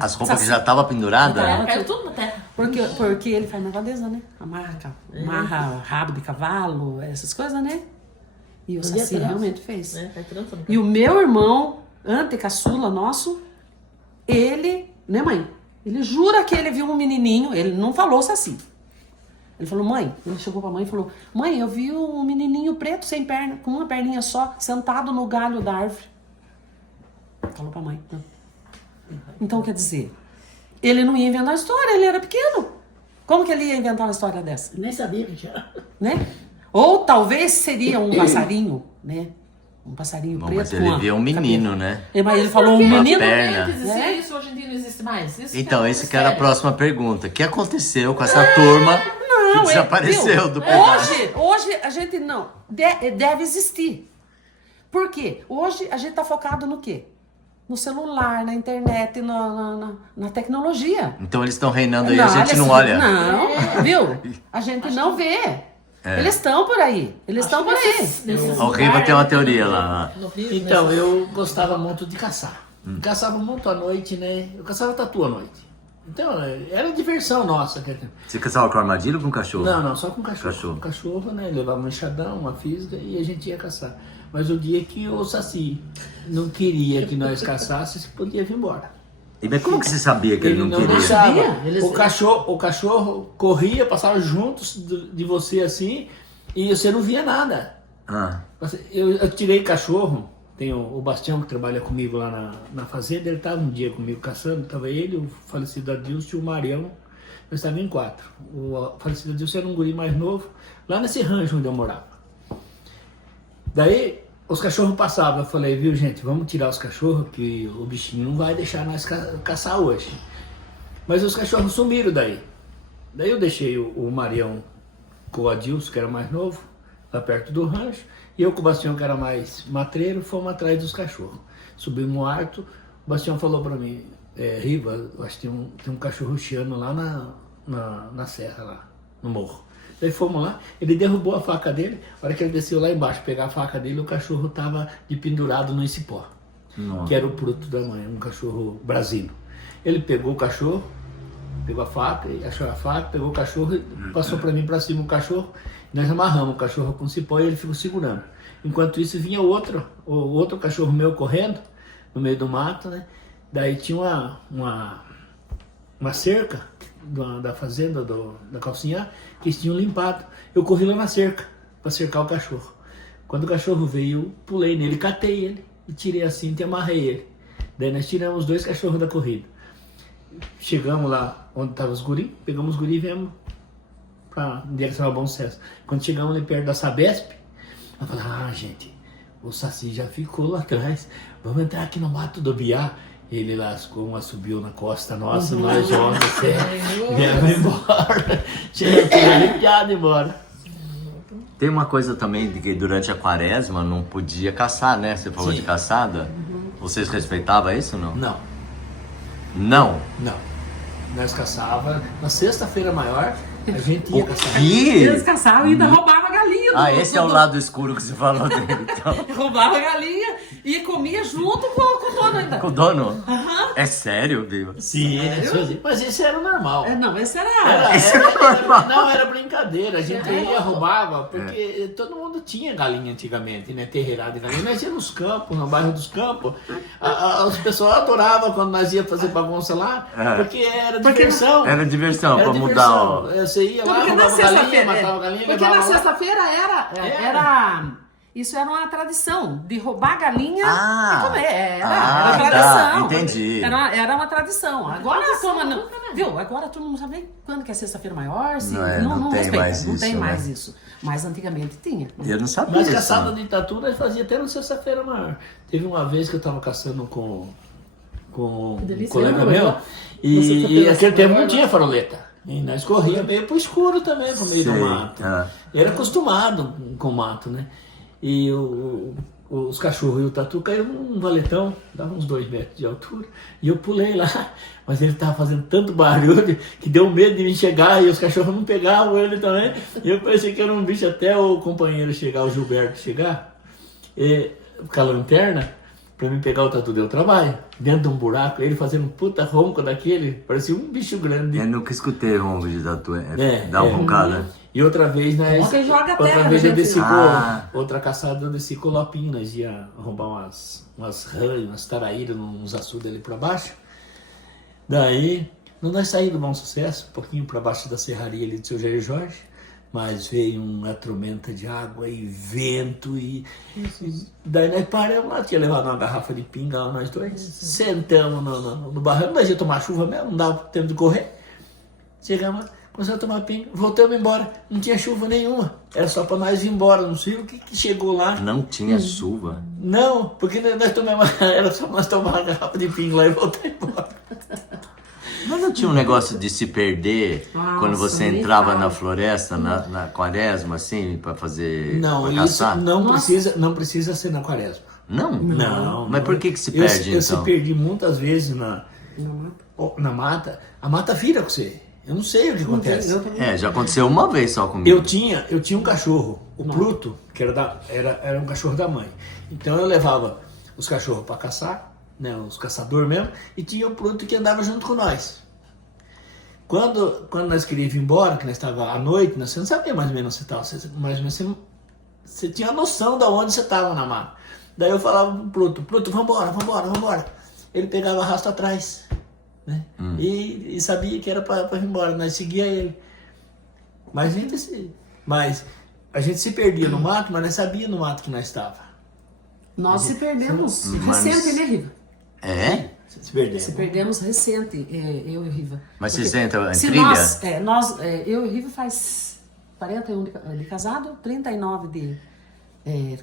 as roupas que já estavam penduradas? Caiu tudo na terra. Porque ele faz malvadeza, né? Amarra rabo de cavalo, essas coisas, né? E o Saci realmente fez. Cai trança no E o meu irmão, antecaçula nosso, ele, né mãe? Ele jura que ele viu um menininho, ele não falou Saci. Ele falou, mãe, ele chegou pra mãe e falou, mãe, eu vi um menininho preto sem perna, com uma perninha só, sentado no galho da árvore. Falou pra mãe. Então, quer dizer, ele não ia inventar história, ele era pequeno. Como que ele ia inventar uma história dessa? Nem sabia que tinha. Né? Ou talvez seria um passarinho, né? Um passarinho Bom, preto. mas ele com a via um menino, cabeça. né? Mas ele falou um Por que menino. perna. existia É. isso, hoje em dia não existe mais? Isso Então, é esse que era a sério. próxima pergunta. O que aconteceu com essa turma que desapareceu do pedaço? Hoje a gente não. Deve existir. Por quê? Hoje a gente tá focado no quê? No celular, na internet, na tecnologia. Então eles estão reinando aí, a gente não olha. Não, viu? A gente não vê. Eles estão por aí. Eles estão por aí. O Riva tem uma teoria lá. No Rio, Então, nesse- eu gostava muito de caçar. Caçava muito à noite, né? Eu caçava tatu à noite. Então, era diversão nossa. Você caçava com armadilha ou com cachorro? Não, só com cachorro. Cachorro. Cachorro, né? Levava um enxadão, uma fisga e a gente ia caçar. Mas o dia que o Saci não queria que nós caçássemos, podia vir embora. E mas como que você sabia que ele não queria? deixava. Eles- O cachorro corria, passava juntos de você assim, e você não via nada. Ah, Eu tirei cachorro, tem o Bastião que trabalha comigo lá na fazenda, ele estava um dia comigo caçando, estava ele, o falecido Adilson e o Marião, nós estávamos em 4. O falecido Adilson era um guri mais novo, lá nesse rancho onde eu morava. Daí os cachorros passavam, eu falei, viu gente, vamos tirar os cachorros, que o bichinho não vai deixar nós caçar hoje. Mas os cachorros sumiram daí. Daí eu deixei o Marião com o Adilson, que era mais novo, lá perto do rancho, e eu com o Bastião, que era mais matreiro, fomos atrás dos cachorros. Subimos no alto, o Bastião falou pra mim, Riva, eu acho que tem um cachorro chiano lá na serra, lá no morro. Daí fomos lá, ele derrubou a faca dele, a hora que ele desceu lá embaixo pegar a faca dele, o cachorro tava de pendurado no cipó, que era o fruto da mãe, um cachorro brasino. Ele pegou o cachorro, pegou a faca, achou a faca, pegou o cachorro e passou para mim para cima o cachorro. Nós amarramos o cachorro com cipó e ele ficou segurando. Enquanto isso vinha o outro cachorro meu correndo no meio do mato, né? Daí tinha uma cerca da fazenda da calcinha que eles tinham limpado. Eu corri lá na cerca para cercar o cachorro. Quando o cachorro veio, eu pulei nele, catei ele e tirei a cinta e amarrei ele. Daí nós tiramos os 2 cachorros da corrida. Chegamos lá onde estavam os guri, pegamos os guri e viemos para direção ao Bom Sucesso. Quando chegamos ali perto da Sabesp, eu falei, gente, o Saci já ficou lá atrás, vamos entrar aqui no mato do Biá. Ele lascou um assobio na costa nossa, nós jogamos viemos embora. Chegamos arrepiado embora. tem uma coisa também de que durante a quaresma não podia caçar, né? Você falou Sim. de caçada. Vocês respeitavam isso ou não? Não. Não. Nós caçava na sexta-feira maior, a gente ia caçar. Que? Eles caçavam e ainda roubavam a galinha. Esse é o lado escuro que você falou dele, então. Roubava a galinha e comia junto com o dono ainda. Com o dono? É sério, Viva? Sim, mas esse era o normal. Não, esse era... Não, era brincadeira. A gente ia, roubava, porque todo mundo tinha galinha antigamente, né? Terreirada de galinha. Nós íamos nos campos, no bairro dos campos. Os pessoal adoravam quando nós íamos fazer bagunça lá, porque era diversão. Era diversão, Era pra mudar o... Você ia lá, Porque na roubava galinha, sexta-feira... matava galinha, Porque na levava lá. sexta-feira era... Isso era uma tradição, de roubar a galinha e comer. Era tradição. Tá, entendi. Era uma tradição. Agora a turma não... Viu? Agora a turma não sabe nem quando que é sexta-feira maior. Se, Não tem respeita, mais não isso, tem né? mais isso. Mas antigamente tinha. Eu não sabia Mas disso. caçada de tatu nós fazia até na sexta-feira maior. Teve uma vez que eu tava caçando com um delícia, colega né, meu Manuel? e sexta-feira naquele tempo não maior, tinha faroleta. E nós corríamos meio pro escuro também, pro meio do Sei, mato. Era acostumado com o mato, né? E os cachorros e o tatu caíram num valetão, dava uns 2 metros de altura, e eu pulei lá, mas ele tava fazendo tanto barulho que deu medo de me chegar, e os cachorros não pegavam ele também, e eu pensei que era um bicho até o companheiro chegar, o Gilberto chegar, com a lanterna, pra mim pegar o tatu deu trabalho, dentro de um buraco, ele fazendo um puta ronco daquele, parecia um bicho grande. Eu nunca escutei ronco de tatu. Dá uma roncada. E outra vez, né? Ontem joga a terra, Outra vez né, eu desci gente? com outra caçada, eu desci com o Lopinho, nós ia roubar umas rãs, umas taraíras, uns açudes ali pra baixo. Daí, nós saímos do Bom Sucesso, um pouquinho pra baixo da serraria ali do seu Jair Jorge. mas veio uma tormenta de água e vento e daí nós paramos lá, tinha levado uma garrafa de pinga lá, nós dois, sentamos no barranco, nós ia tomar chuva mesmo, não dava tempo de correr, chegamos, começamos a tomar pinga, voltamos embora, não tinha chuva nenhuma, era só para nós ir embora, não sei o que chegou lá. Não tinha chuva. Não, porque nós tomamos, era só nós tomar uma garrafa de pinga lá e voltar embora. Mas não tinha um negócio de se perder quando você nem entrava fala. na floresta, na quaresma, assim, pra fazer. Não, pra isso caçar? não precisa ser na quaresma. Não? Não. Mas por que se perde, eu então? se perdi muitas vezes na mata. A mata vira com você. Eu não sei o que acontece. É, já aconteceu uma vez só comigo. Eu tinha um cachorro, o Pluto, que era um cachorro da mãe. Então eu levava os cachorros para caçar, né, os caçadores mesmo, e tinha o Pluto que andava junto com nós. Quando nós queríamos ir embora, que nós estávamos à noite, você não sabia mais ou menos onde você estava, mais ou menos você tinha a noção de onde você estava na mata. Daí eu falava pro Pluto, vambora. Ele pegava arrasto atrás, né? E sabia que era para ir embora, nós seguia ele. Mas a gente se perdia no mato, mas nós sabia no mato que nós estava. Nós se perdemos Mas- recente, né, Riva? É? Se perdeu. Se perdemos recente, eu e o Riva. Mas Porque vocês entram em se trilha? eu e o Riva faz 41 de casado, 39 de...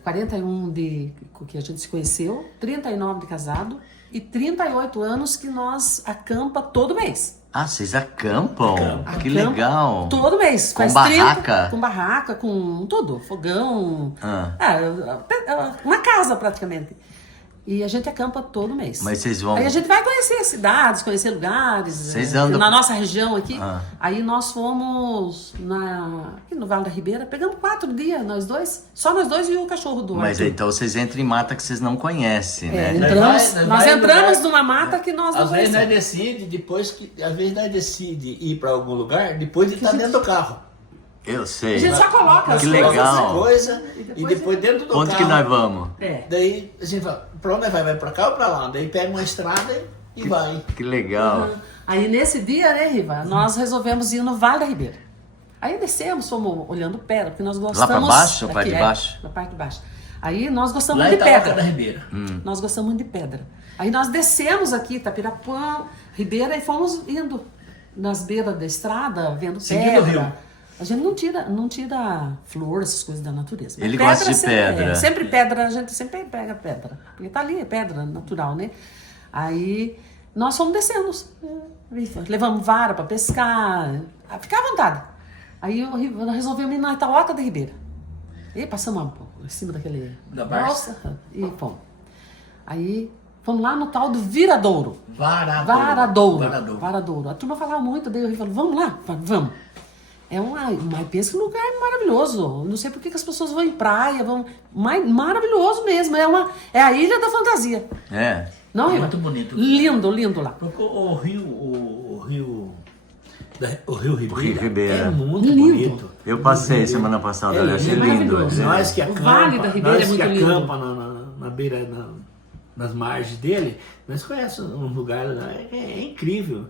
41 de que a gente se conheceu, 39 de casado e 38 anos que nós acampa todo mês. Ah, vocês acampam? Que Acampa legal. Todo mês. Com Faz barraca? Com barraca, com tudo. Fogão. Ah. Uma casa praticamente. E a gente acampa todo mês. Mas vocês vão... Aí a gente vai conhecer cidades, conhecer lugares. Vocês andam- Na nossa região aqui. Ah. Aí nós fomos aqui no Vale da Ribeira. Pegamos 4 dias, nós dois. Só nós dois e o cachorro do Mas Arthur. então vocês entram em mata que vocês não conhecem, né? Nós entramos numa mata que nós não Às vezes nós conhecemos. decide ir para algum lugar depois de estar dentro do carro. Eu sei. A gente só coloca as Que coisas, legal. Coisa, e depois dentro do Onde carro. que nós vamos? Daí a gente fala, pra onde vai? Vai pra cá ou pra lá? Daí pega uma estrada e vai. Que legal. Aí nesse dia, né, Riva, nós resolvemos ir no Vale da Ribeira. Aí descemos, fomos olhando pedra, porque nós gostamos... pra baixo ou daqui, parte de baixo? Na parte de baixo. Aí nós gostamos Lá muito em de Itaoca da pedra. Ribeira. Nós gostamos muito de pedra. Aí nós descemos aqui, Itapirapuã, Ribeira, e fomos indo nas beiras da estrada, vendo Seguindo pedra. o rio. A gente não tira flor, essas coisas da natureza. Mas Ele gosta de sempre, pedra. sempre pedra, a gente sempre pega pedra. Porque tá ali, é pedra natural, né? Aí nós fomos descendo. Levamos vara para pescar. Fica à vontade. Aí nós resolvemos ir na Itaoca da Ribeira. E passamos em cima daquele... Da Barça. Nossa, e fomos. Aí fomos lá no tal do Viradouro. Varadouro. Varadouro. A turma falava muito, daí eu falei, vamos lá? Vamos. Mas pensa que lugar maravilhoso. Não sei por que as pessoas vão em praia, maravilhoso mesmo. É a ilha da fantasia. É. Não, Riva? Muito bonito. Lindo lá. Porque o rio Ribeira, Ribeira. é muito Lindo. bonito. Eu passei semana passada, eu achei lindo. maravilhoso. Nós que O Vale da Ribeira é muito lindo. acampa na beira, nas margens dele, nós conhecemos um lugar lá, é incrível.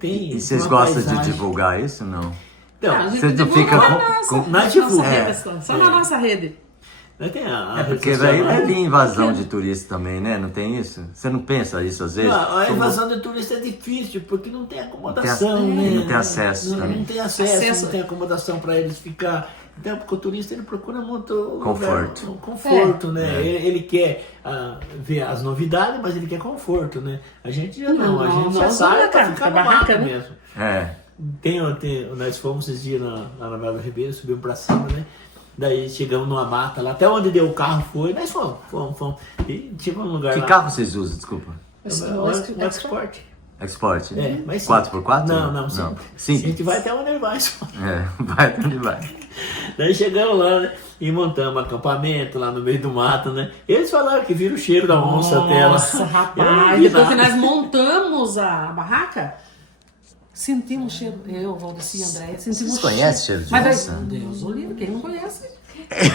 Tem E vocês uma gostam de paisagem. divulgar isso ou não? Então, A gente Você não divulga fica na com- nossa, com- Nós nossa divulga. rede, só na nossa rede. nós tem É porque daí vai vir invasão de turista também, né? Não tem isso? Você não pensa isso às vezes? A Como- invasão de turista é difícil, porque não tem acomodação, né? não tem acesso Não, também. não tem acesso, Acesso. não tem acomodação para eles ficar. Então, porque o turista ele procura muito Conforto. lugar, conforto, né? Ele quer ver as novidades, mas ele quer conforto, né? A gente já não, a gente já não, sai não, para cara, ficar no barraca, mato né? mesmo. É. Nós fomos esses dias lá na Vale da Ribeira, subimos para cima, né? Daí chegamos numa mata lá, até onde deu o carro foi, nós fomos. E chegamos num lugar Que lá. carro vocês usam, desculpa? Um Export. Export? É, mas sim. 4x4? Não, sim. Sim. A gente vai até onde ele vai só. É, vai onde vai. Daí chegamos lá, né? E montamos acampamento lá no meio do mato, né? Eles falaram que viram o cheiro da onça até lá. Nossa, Eu rapaz. não vi Depois que nada. nós montamos a barraca, sentimos um cheiro. Eu, Valdeci e André, sentimos Vocês um conhecem cheiro de Mas daí, onça? Deus o livre, quem não conhece?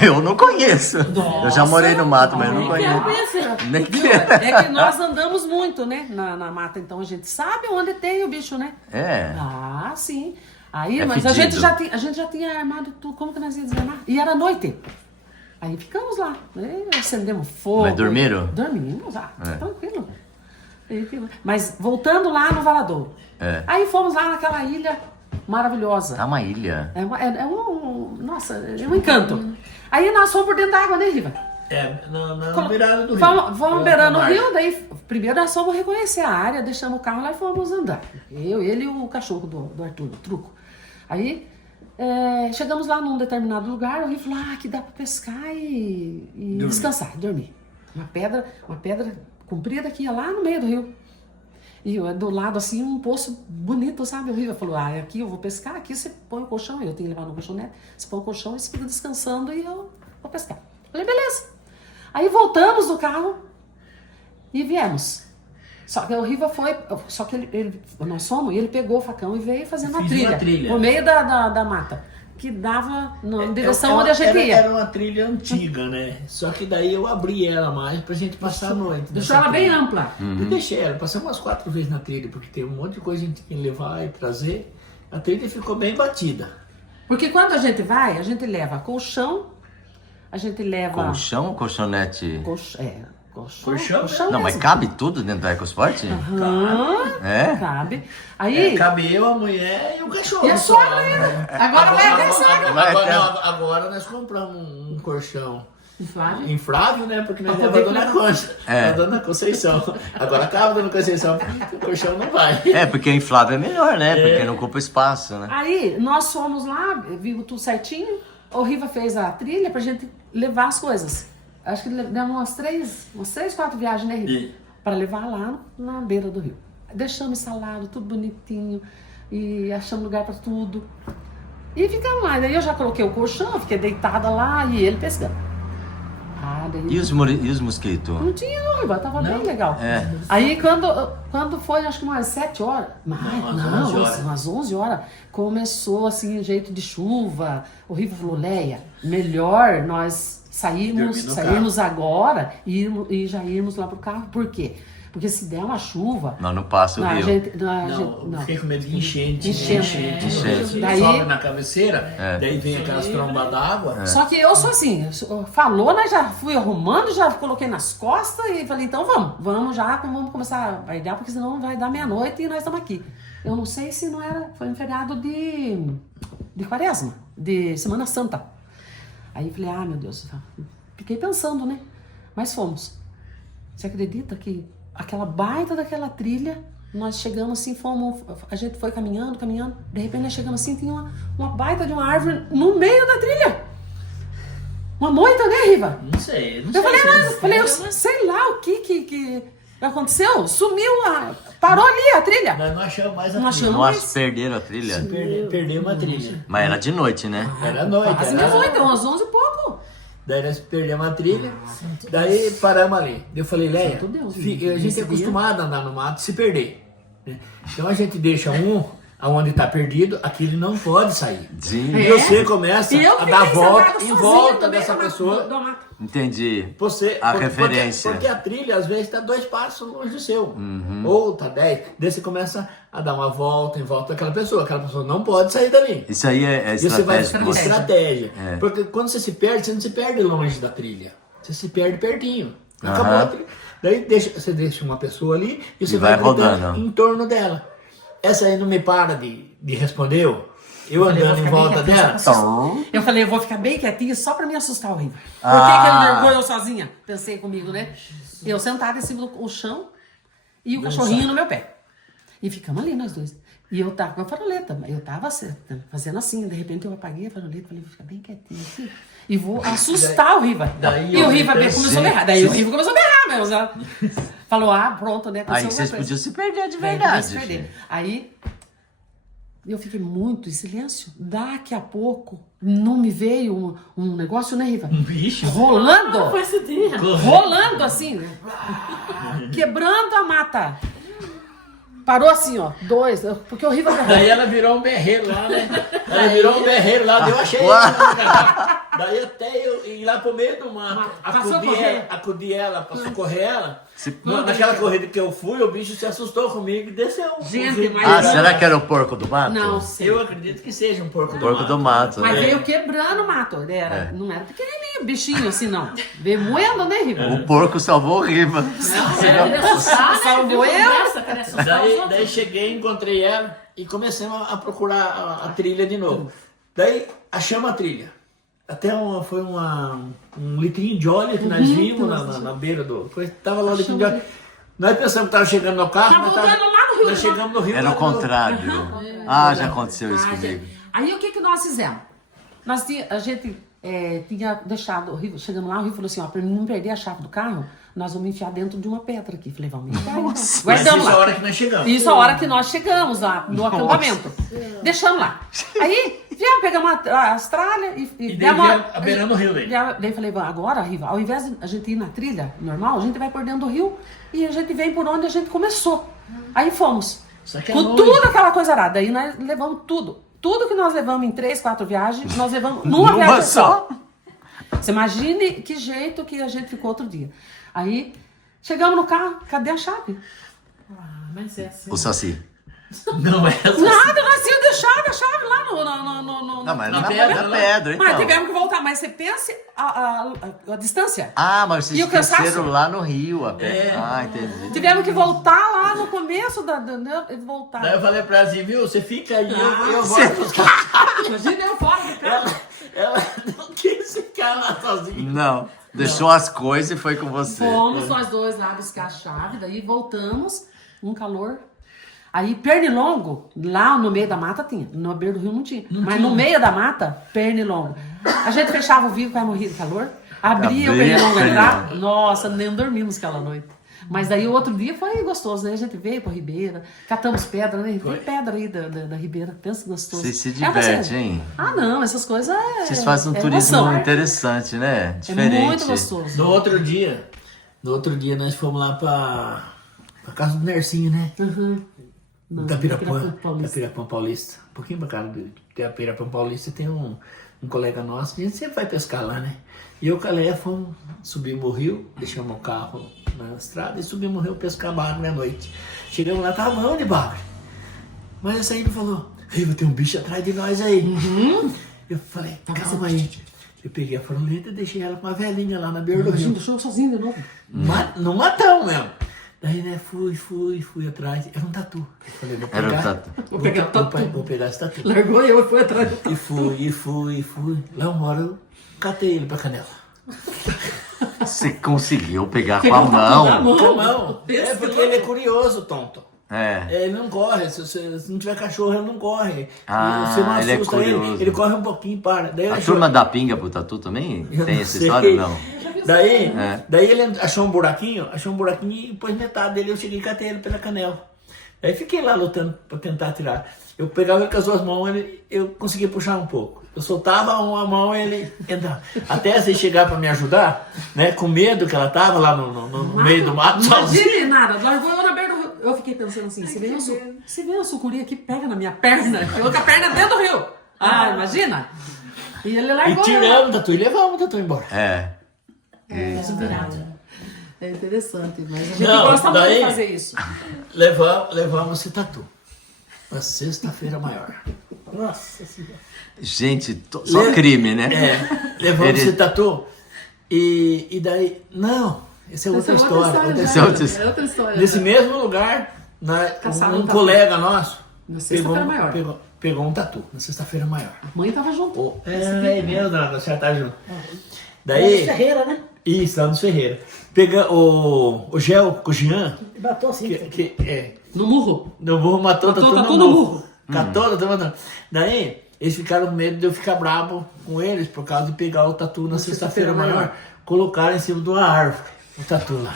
Eu não conheço. Eu já morei no mato, mas eu não Nem quero conheço. conhecer. Nem Viu? quero. É que nós andamos muito, né, na mata, então a gente sabe onde tem o bicho, né? É. Ah, sim. Aí, É mas fedido. a gente já tinha armado tudo, como que nós íamos desarmar? E era noite. Aí ficamos lá, né? Acendemos fogo. Mas dormiram? Dormimos, É. tranquilo. Mas voltando lá no Valadouro. É. Aí fomos lá naquela ilha maravilhosa. Tá uma ilha. Nossa, é um encanto. Aí nós fomos por dentro da água, né, Riva? Na beirada do rio. Vamos beirando o rio, daí primeiro nós fomos reconhecer a área, deixamos o carro lá e fomos andar. Eu, ele e o cachorro do Arthur, o Truco. Aí chegamos lá num determinado lugar, o rio falou, aqui dá pra pescar e descansar, dormir. Uma pedra comprida que ia lá no meio do rio. E do lado assim, um poço bonito, sabe? O Riva falou, aqui eu vou pescar, aqui você põe o colchão, eu tenho que levar no colchonete, você põe o colchão e você fica descansando e eu vou pescar. Falei, beleza. Aí voltamos do carro e viemos. Só que o Riva foi, só que nós fomos e ele pegou o facão e veio fazendo uma trilha. No meio da mata, que dava na direção onde a gente ia. Era uma trilha antiga, né? Só que daí eu abri ela mais pra gente passar a noite. Deixou ela bem ampla. E deixei ela, passei umas 4 vezes na trilha, porque tem um monte de coisa que a gente tem que levar e trazer. A trilha ficou bem batida. Porque quando a gente vai, a gente leva colchão, a gente leva... Colchão ou colchonete? Colchão? Não, mas cabe tudo dentro do EcoSport? É? Cabe. Aí... Cabe eu, a mulher e o cachorro. E a sogra, né? Agora vai ter sogra. Agora nós compramos um colchão Inflável. inflável, né? Porque nós Pra levamos a poder Dona Concha, a Dona Conceição. Agora acaba a Dona Conceição, porque o colchão não vai. É, porque inflável é melhor, né? Porque não ocupa espaço, né? Aí nós fomos lá, vimos tudo certinho. O Riva fez a trilha pra gente levar as coisas. Acho que deu umas 3, 4 viagens, né, Riva? Pra levar lá na beira do rio. Deixamos instalado, tudo bonitinho. E achamos lugar pra tudo. E ficamos lá. Daí eu já coloquei o colchão, fiquei deitada lá e ele pescando. Daí... E os mosquitos? Não tinha não, Riva, tava bem legal. É. Aí quando foi, acho que umas 7 horas, umas 11 horas, começou assim, um jeito de chuva. O Riva falou, Leia, melhor nós sairmos agora e já irmos lá pro carro. Por quê? Porque se der uma chuva... Não passa o rio. Não, fiquei com medo de enchente. Daí, sobe na cabeceira, daí vem aquelas trombas d'água. Só que eu sou assim, falou, né, já fui arrumando, já coloquei nas costas e falei, então vamos começar a idear, porque senão vai dar meia-noite e nós estamos aqui. Eu não sei se não era, foi um feriado de Quaresma, de Semana Santa. Aí eu falei, meu Deus, fiquei pensando, né, mas fomos. Você acredita que aquela baita daquela trilha, nós chegamos assim, a gente foi caminhando, de repente nós chegamos assim, tinha uma baita de uma árvore no meio da trilha. Uma moita, né, Riva? Não sei. Eu sei lá o que aconteceu, sumiu parou ali a trilha. Nós não achamos mais a Não trilha. achamos. Nossa, perderam a trilha. Perdemos a trilha. Mas era de noite, né? Era noite. Quase meia-noite, umas 11 e pouco. Daí nós perdemos a trilha, daí paramos ali. Eu falei, Leia, Deus, a gente é acostumado a andar no mato e se perder. Né? Então a gente deixa aonde está perdido, aquele não pode sair. Sim. E você começa a dar volta em volta também dessa pessoa. Entendi. A referência. Porque a trilha às vezes está 2 passos longe do seu. Ou está 10. Daí você começa a dar uma volta em volta daquela pessoa. Aquela pessoa não pode sair dali. Isso aí é E você vai estratégia. com estratégia. É. Porque quando você se perde, você não se perde longe da trilha. Você se perde pertinho. Acabou a trilha. Daí você deixa uma pessoa ali e você vai rodando em torno dela. Essa aí não me para de responder. Eu andando em volta dela. Eu falei, eu vou ficar bem quietinha só pra me assustar o Riva. Por que ele largou eu sozinha? Pensei comigo, né? Eu sentada em cima do chão e o cachorrinho no meu pé. E ficamos ali nós dois. E eu tava com a faroleta, eu tava fazendo assim, de repente eu apaguei a faroleta, falei, vou ficar bem quietinho aqui. E vou assustar o Riva. E o Riva começou a berrar. Daí o Riva começou a berrar mesmo. Sabe? Falou, pronto, né? Aí vocês podiam se perder de verdade. Aí eu fiquei muito em silêncio. Daqui a pouco não me veio um negócio, né, Riva? Um bicho. Rolando. Foi esse dia. Rolando assim, né? Quebrando a mata. Parou assim, ó, 2, porque o Riva... Daí ela virou um berreiro lá, né? Ela virou um berreiro lá, eu achei ela. Daí até eu ir lá pro meio do mato, acudir ela pra socorrer ela. Naquela corrida que eu fui, o bicho se assustou comigo e desceu. Gente, mas... será que era o porco do mato? Não sei. Eu acredito que seja um porco do Porco mato. do mato. Mas né? veio quebrando o mato. Ele era, não era pequenininho, bichinho assim, não. Veio moendo, né, Riva? O porco salvou o Riva. Ele assustar, né? Salvou Viu? eu. Conversa, queria assustar os outros. Daí cheguei, encontrei ela e começamos a procurar a trilha de novo. Daí achamos a trilha. Até foi um litrinho de óleo que nós vimos na beira do... Tava lá o litrinho de óleo. Nós pensamos que tava chegando no carro, Tá mas voltando lá no Rio. nós chegamos no Rio. Era o contrário. Já aconteceu isso comigo. Aí o que nós fizemos? A gente tinha deixado o Riva, chegando lá, o Riva falou assim, ó, pra não perder a chave do carro, nós vamos enfiar dentro de uma pedra aqui. Falei, vamos enfiar. Mas Guardamos isso é a lá. hora que nós chegamos. Isso a hora que nós chegamos lá no acampamento. Deixamos lá. Aí, viemos, pegamos a estrada e E daí demos viemos a beirando o rio daí. Daí falei, agora, Riva, ao invés de a gente ir na trilha normal, a gente vai por dentro do rio e a gente vem por onde a gente começou. Aí fomos. Só que é Com longe. tudo aquela coisa arada. Aí nós levamos tudo. Tudo que nós levamos em 3, 4 viagens, nós levamos numa viagem só. Você imagine que jeito que a gente ficou outro dia. Aí, chegamos no carro, cadê a chave? Mas é assim. O Saci. Não, é essa. Nada, nós tínhamos deixado a chave lá no... Não, mas Na na pedra, pedra, então. Mas tivemos que voltar, mas você pense a distância. Mas vocês E o cansaço? esqueceram lá no Rio a pedra. Entendi. Tivemos que voltar lá no começo voltar. Daí eu falei pra ela assim, viu, você fica aí, eu volto buscar. Imagina eu fora do carro. Ela não quis ficar lá sozinha. Não, deixou as coisas e foi com você. Fomos nós dois lá buscar a chave, daí voltamos, um calor. Aí, pernilongo, lá no meio da mata tinha. No beira do rio não tinha. Mas no meio da mata, pernilongo. A gente fechava o vidro para morrer de calor, abria o pernilongo entrar. Nossa, nem dormimos aquela noite. Mas daí o outro dia foi gostoso, né? A gente veio pra Ribeira, catamos pedra, né? Tem pedra aí da Ribeira, pensa gostoso. Vocês se divertem, hein? Não, essas coisas Vocês fazem um turismo emoção. interessante, né? Diferente. É muito gostoso. No outro dia nós fomos lá pra casa do Nercinho, né? Itapirapã Paulista. Um pouquinho pra casa do Itapirapã Paulista tem um colega nosso, a gente sempre vai pescar lá, né? E eu e o Calé fomos, subimos o rio, deixamos o carro na estrada e subimos o rio pescar bagre à noite. Chegamos lá, tava bom de bagre. Mas essa aí me falou, Riva, tem um bicho atrás de nós aí. Eu falei, calma aí. Eu peguei a faroleta e deixei ela com uma velhinha lá na beira do rio. Deixou sozinho de novo. No matão mesmo. Daí, né, fui atrás. Era um tatu. Eu falei, vou pegar. Era um tatu. Vou pegar esse tatu. Largou eu e foi atrás. E fui. Lá uma hora eu catei ele pra canela. Você conseguiu pegar com a mão. Com a mão. É porque ele é curioso, tonto. É. Ele não corre. Se não tiver cachorro, ele não corre. Ah, Você não ele é assusta curioso. ele corre um pouquinho e para. Daí A ele turma da pinga pro tatu também? Eu Tem não essa sei. história ou não? Daí ele achou um buraquinho e pôs metade dele, eu cheguei e catei ele pela canela. Aí fiquei lá lutando pra tentar tirar. Eu pegava ele com as duas mãos, eu conseguia puxar um pouco. Eu soltava uma mão e ele entrava. Até você chegar pra me ajudar, né? Com medo que ela tava lá no meio do mato sozinha. Imagine nada, largou eu na beira do rio. Eu fiquei pensando assim, se vem um sucuri aqui, pega na minha perna, que outra perna dentro do rio. Imagina. E ele E largou. tiramos o tatu e levamos o tatu embora. É interessante, mas a gente Não, gosta muito daí- de fazer isso. Levamos esse tatu. Uma sexta-feira maior. Nossa Senhora. Gente, só crime, né? Levamos Ele- esse tatu e daí... Não, essa é outra história. Essa é outra É outra história. Nesse mesmo lugar, Caçaram um um tatu. colega nosso Na sexta-feira maior. pegou um tatu, na sexta-feira maior. A mãe tava junto. É mesmo, dona, você já tá junto. Lá Daí, no Ferreira, né? isso, lá no Ferreira. Pega o Gel com o Jean, Matou assim. No murro. no burro matou o tatu tatu no no burro. burro. Catou o tatu matando. Daí, eles ficaram com medo de eu ficar bravo com eles por causa de pegar o tatu na sexta-feira maior. Colocaram em cima de uma árvore o tatu lá.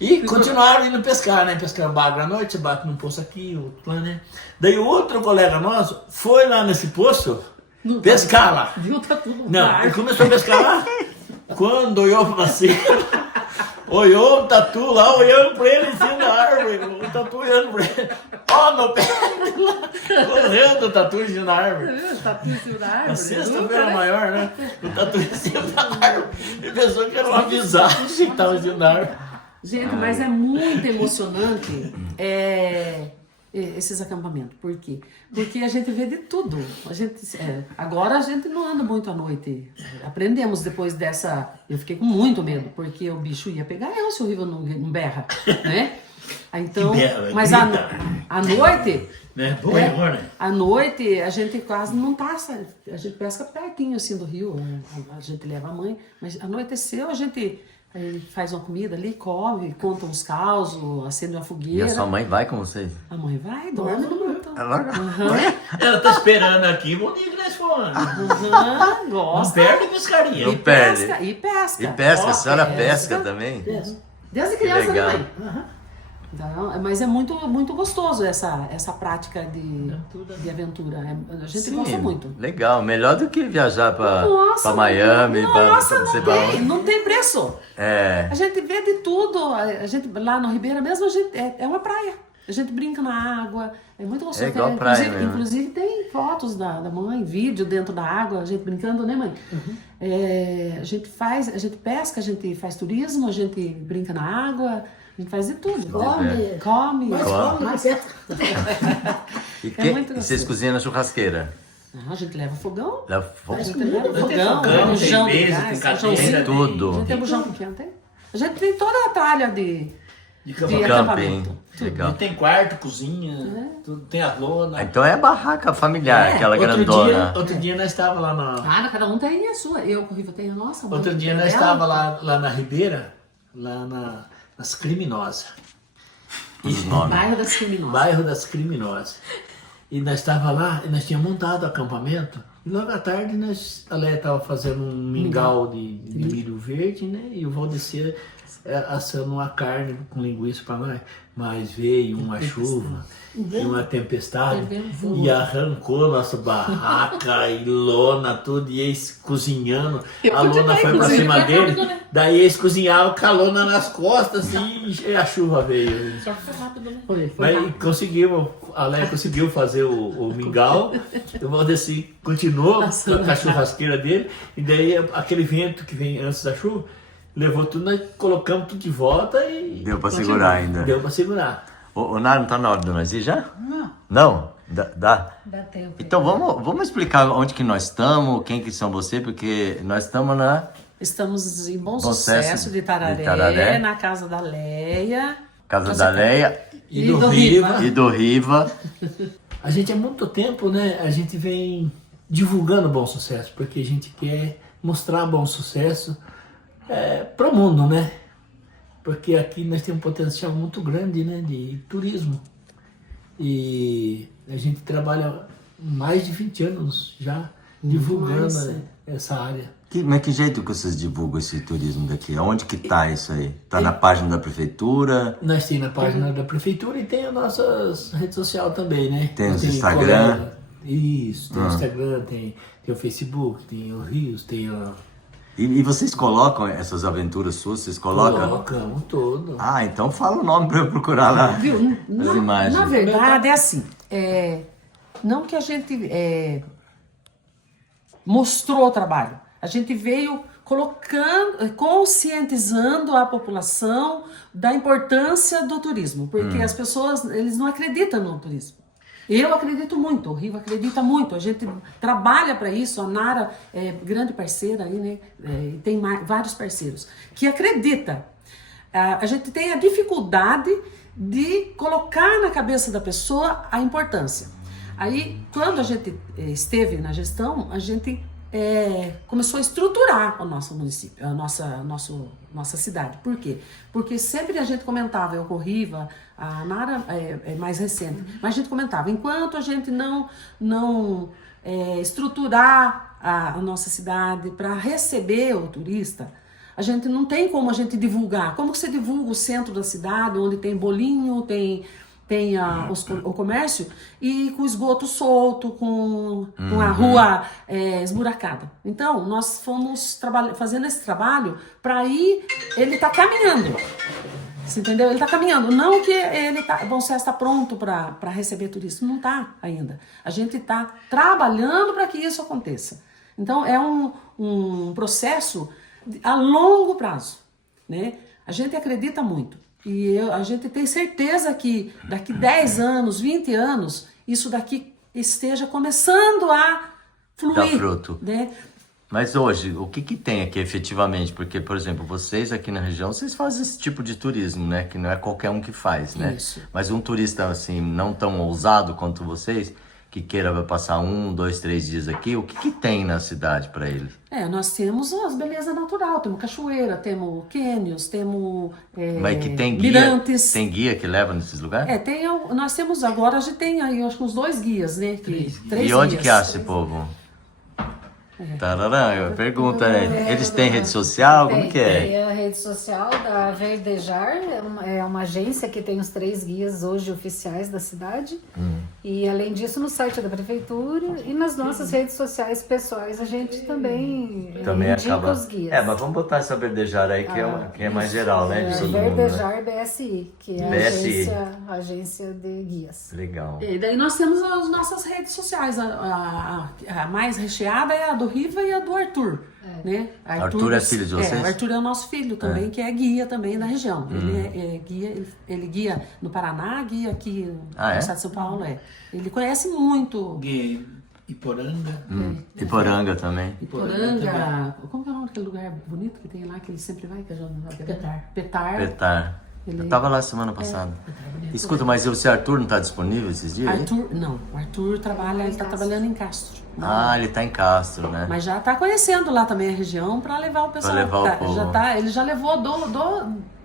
E continuaram indo pescar, né? Pescaram bagre à noite, você bate num poço aqui, outro lá, né? Daí o outro colega nosso foi lá nesse poço pescar lá. Viu, tá tudo. Não, ele começou a pescar lá. Quando olhou pra cima, olhou o tatu lá, olhando pra ele em cima da árvore. O tatu olhando pra ele. Ó, meu pé! Correndo o tatu em cima da árvore. Tatu em cima da árvore. A sexta-feira maior, né? O tatu em cima da árvore. E pensou que era uma visagem que tava em cima da árvore. Gente, mas é muito emocionante esses acampamentos. Por quê? Porque a gente vê de tudo. Agora a gente não anda muito à noite. Aprendemos depois dessa... Eu fiquei com muito medo, porque o bicho ia pegar eu se o Riva não berra, né? Então, mas à noite... Né? À noite a gente quase não passa, a gente pesca pertinho assim do rio, a gente leva a mãe, mas anoiteceu a gente faz uma comida ali, come, conta uns causos, acende uma E fogueira. a sua mãe vai com vocês? A mãe vai, dorme no montão. Ela tá esperando aqui, bom dia que nós fomos. Não Não perde a pescaria. Não perde. E pesca. E pesca, Ó, a senhora pesca também? Desde criança legal. também. Então, mas é muito, muito gostoso essa prática de aventura. A gente gosta muito. Legal, melhor do que viajar pra Miami, Nossa, pra sei pra onde. não tem preço. É. A gente vê de tudo. A gente, lá no Ribeira mesmo, a gente, é uma praia. A gente brinca na água. É muito gostoso. É igual praia mesmo. Inclusive tem fotos da mãe, vídeo dentro da água, a gente brincando, né, mãe? A gente pesca, a gente faz turismo, a gente brinca na água. A gente faz de tudo. Come. Mas come, mas é. E muito gostoso. vocês cozinham na churrasqueira? A gente leva fogão. Leva fogo? A gente leva Tem fogão, fogão, bujão tem de mesa, gás, tem bujãozinho. cadeira, Tudo. A gente tem bujão pequeno, tem? A gente tem toda a talha de Camping. acampamento. Legal. E tem quarto, cozinha, tudo, tem a lona. Então é a barraca familiar, aquela Outro grandona. dia nós estava lá na... Cada um tem a sua. Eu com o Riva tenho a nossa. mãe Outro dia tem a nós dela. estava lá na Ribeira, lá nas Criminosas. Os nomes. Bairro das Criminosas. Bairro das Criminosas. E nós estava lá, e nós tínhamos montado o acampamento, e logo à tarde a Léia estava fazendo um mingau de milho verde, né? E o Valdecir assando uma carne com linguiça para nós. Mas veio uma chuva, e uma tempestade, e arrancou nossa barraca e lona, tudo, e eles cozinhando. A lona foi para cima dele, daí eles cozinhavam com a lona nas costas, e a chuva veio. Só que foi rápido, né? Foi Mas rápido. conseguimos, a Léia conseguiu fazer o mingau, o Valdeci continuou com a churrasqueira dele, e daí aquele vento que vem antes da chuva, levou tudo, nós colocamos tudo de volta e... Deu pra segurar ainda. Deu pra segurar. O Nara, não tá na hora de nós ir já? Não? Dá? Dá tempo. Então vamos explicar onde que nós estamos, quem que são vocês, porque nós estamos na Estamos em Bom Sucesso Sucesso de Tararé, de Tararé. na casa da Leia. Casa da Leia E do Riva. e do Riva. A gente há muito tempo, né, a gente vem divulgando Bom Sucesso, porque a gente quer mostrar Bom Sucesso para o mundo, né? Porque aqui nós temos um potencial muito grande, né, de turismo. E a gente trabalha mais de 20 anos já divulgando mais, essa área. Mas que jeito que vocês divulgam esse turismo daqui? Aonde que tá isso aí? Tá na página da prefeitura? Nós temos a página da prefeitura e tem a nossa rede social também, né? Tem o Nós Instagram? Isso, tem o Instagram, tem o Facebook, tem o Rios, tem o... E vocês colocam essas aventuras suas? Vocês colocam? Colocamos tudo. Ah, então fala o nome para eu procurar lá. Viu? As imagens. Na verdade, é assim. Não que a gente mostrou o trabalho. A gente veio conscientizando a população da importância do turismo. Porque as pessoas, eles não acreditam no turismo. Eu acredito muito, o Riva acredita muito, a gente trabalha para isso, a Nara é grande parceira aí, né? E tem vários parceiros que acreditam. A gente tem a dificuldade de colocar na cabeça da pessoa a importância. Aí, quando a gente esteve na gestão, a gente começou a estruturar o nosso município, a nossa cidade. Por quê? Porque sempre a gente comentava, eu com o Riva, a Nara é mais recente, mas a gente comentava, enquanto a gente não estruturar a nossa cidade para receber o turista, a gente não tem como a gente divulgar. Como que você divulga o centro da cidade, onde tem bolinho, tem tem o comércio e com esgoto solto, com a rua esburacada. Então, nós fomos fazendo esse trabalho para ir, ele tá caminhando. Você entendeu? Ele está caminhando. Não que Bom Sucesso está pronto para receber turistas. Não está ainda. A gente está trabalhando para que isso aconteça. Então, é um processo a longo prazo, né? A gente acredita muito. E a gente tem certeza que daqui 10 anos, 20 anos, isso daqui esteja começando a fluir. Dá fruto. Né? Mas hoje, o que tem aqui efetivamente? Porque, por exemplo, vocês aqui na região, vocês fazem esse tipo de turismo, né? Que não é qualquer um que faz, né? Isso. Mas um turista, assim, não tão ousado quanto vocês, que queira passar 1, 2, 3 dias aqui, o que tem na cidade para ele? Nós temos as belezas naturais, temos cachoeira, temos cânions, temos Mas que tem guia, mirantes. tem guia que leva nesses lugares? Nós temos agora, a gente tem aí, acho que uns 2 guias, né? Três E onde guias. que acha esse povo? Tarará, pergunta, né? Eles têm rede social? Como que é? Tem a rede social da Verdejar, é uma agência que tem os 3 guias hoje oficiais da cidade. E além disso, no site da prefeitura e nas nossas redes sociais pessoais, a gente também indica acaba. os guias. Mas vamos botar essa Verdejar aí, que é mais geral, né? De todo mundo, né? Verdejar BSI, que é BSI. a agência de guias. Legal. E daí nós temos as nossas redes sociais. A mais recheada é a do Riva e a do Arthur. Né? Arthur é filho de vocês? O Arthur é o nosso filho também, que é guia também na região. Ele é guia, ele guia no Paraná, guia aqui no estado de São Paulo. Ele conhece muito. Iporanga. Iporanga também. Iporanga. Como que é o nome daquele lugar bonito que tem lá, que ele sempre vai? Que Petar. Petar. Eu tava lá semana passada. Escuta, mas o seu Arthur não tá disponível esses dias? O Arthur trabalha, ele tá trabalhando em Castro. Ele tá em Castro, né? Mas já tá conhecendo lá também a região para levar o pessoal. Pra levar o povo. Ele já levou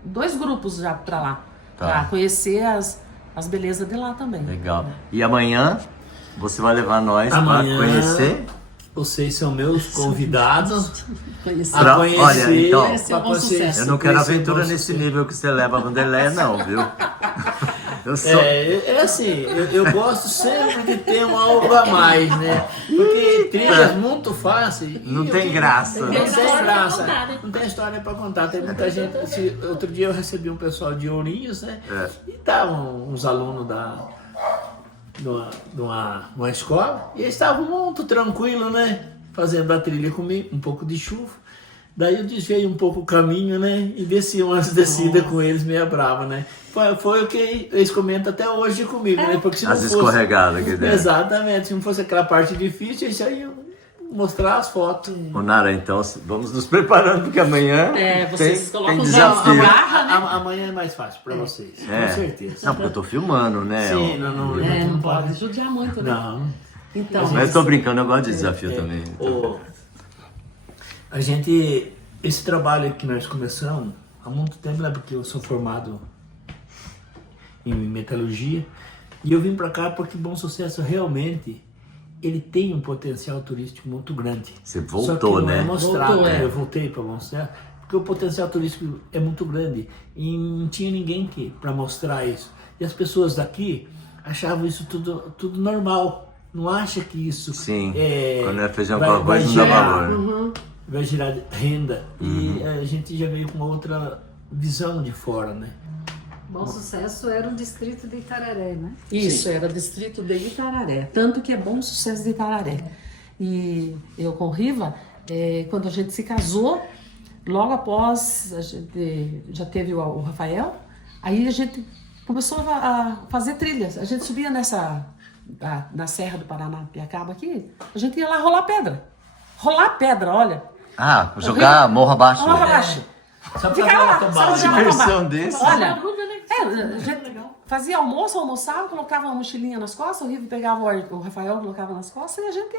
2 grupos já para lá. Tá. Para conhecer as belezas de lá também. Legal. E amanhã você vai levar nós para conhecer? Vocês são meus convidados Conhecer. a conhecer. Olha, então, Conhecer o Bom pra Sucesso. Eu não quero conhecer aventura o Bom nesse Sucesso. nível que você leva a Vanderleia, não, viu? Eu sou... É assim, eu gosto sempre de ter um algo a mais, né? Porque trilhas muito fáceis. Não tem graça. Não Tem tem história pra graça. contar, né? Não tem história pra contar. Tem muita gente. Outro dia eu recebi um pessoal de Ourinhos, né? E estavam uns alunos de uma escola. E eles estavam muito tranquilos, né? Fazendo a trilha comigo, um pouco de chuva. Daí eu desviei um pouco o caminho, né? E desci umas descidas com eles meia brava, né? Foi o que eles comentam até hoje comigo, né? Porque se não As fosse... escorregadas que der. Exatamente. Se não fosse aquela parte difícil, eles iam mostrar as fotos. Ô, Nara, então vamos nos preparando, porque amanhã Vocês tem colocam desafio. Amanhã é mais fácil pra vocês, com certeza. Não, porque eu tô filmando, né? Sim, não Não pode judiar muito, né? Não. Então, Mas eu tô brincando, eu gosto de desafio também. A gente, esse trabalho que nós começamos há muito tempo, né? Porque eu sou formado em metalurgia e eu vim para cá porque Bom Sucesso realmente ele tem um potencial turístico muito grande. Você Só que voltou, não né? é mostrado, Voltou, Eu voltei para Bom Sucesso porque o potencial turístico é muito grande e não tinha ninguém para mostrar isso. E as pessoas daqui achavam isso tudo normal. Não acha que isso Sim, é, quando é feijão com vai arroz não dá gerar- valor. vai gerar renda. E a gente já veio com outra visão de fora, né? Bom Sucesso era o distrito de Itararé, né? Isso, era distrito de Itararé. Tanto que é Bom Sucesso de Itararé. E eu com o Riva, quando a gente se casou, logo após a gente já teve o Rafael, aí a gente começou a fazer trilhas. A gente subia na Serra do Paranapiacaba aqui, a gente ia lá rolar pedra. Rolar pedra, olha. Jogar morro abaixo. Morro abaixo. Só Ficava lá, pra só pra tomar. Diversão desse. Olha, Barulho, né? a gente fazia almoço, almoçava, colocava uma mochilinha nas costas, o Rivo pegava o Rafael, colocava nas costas e a gente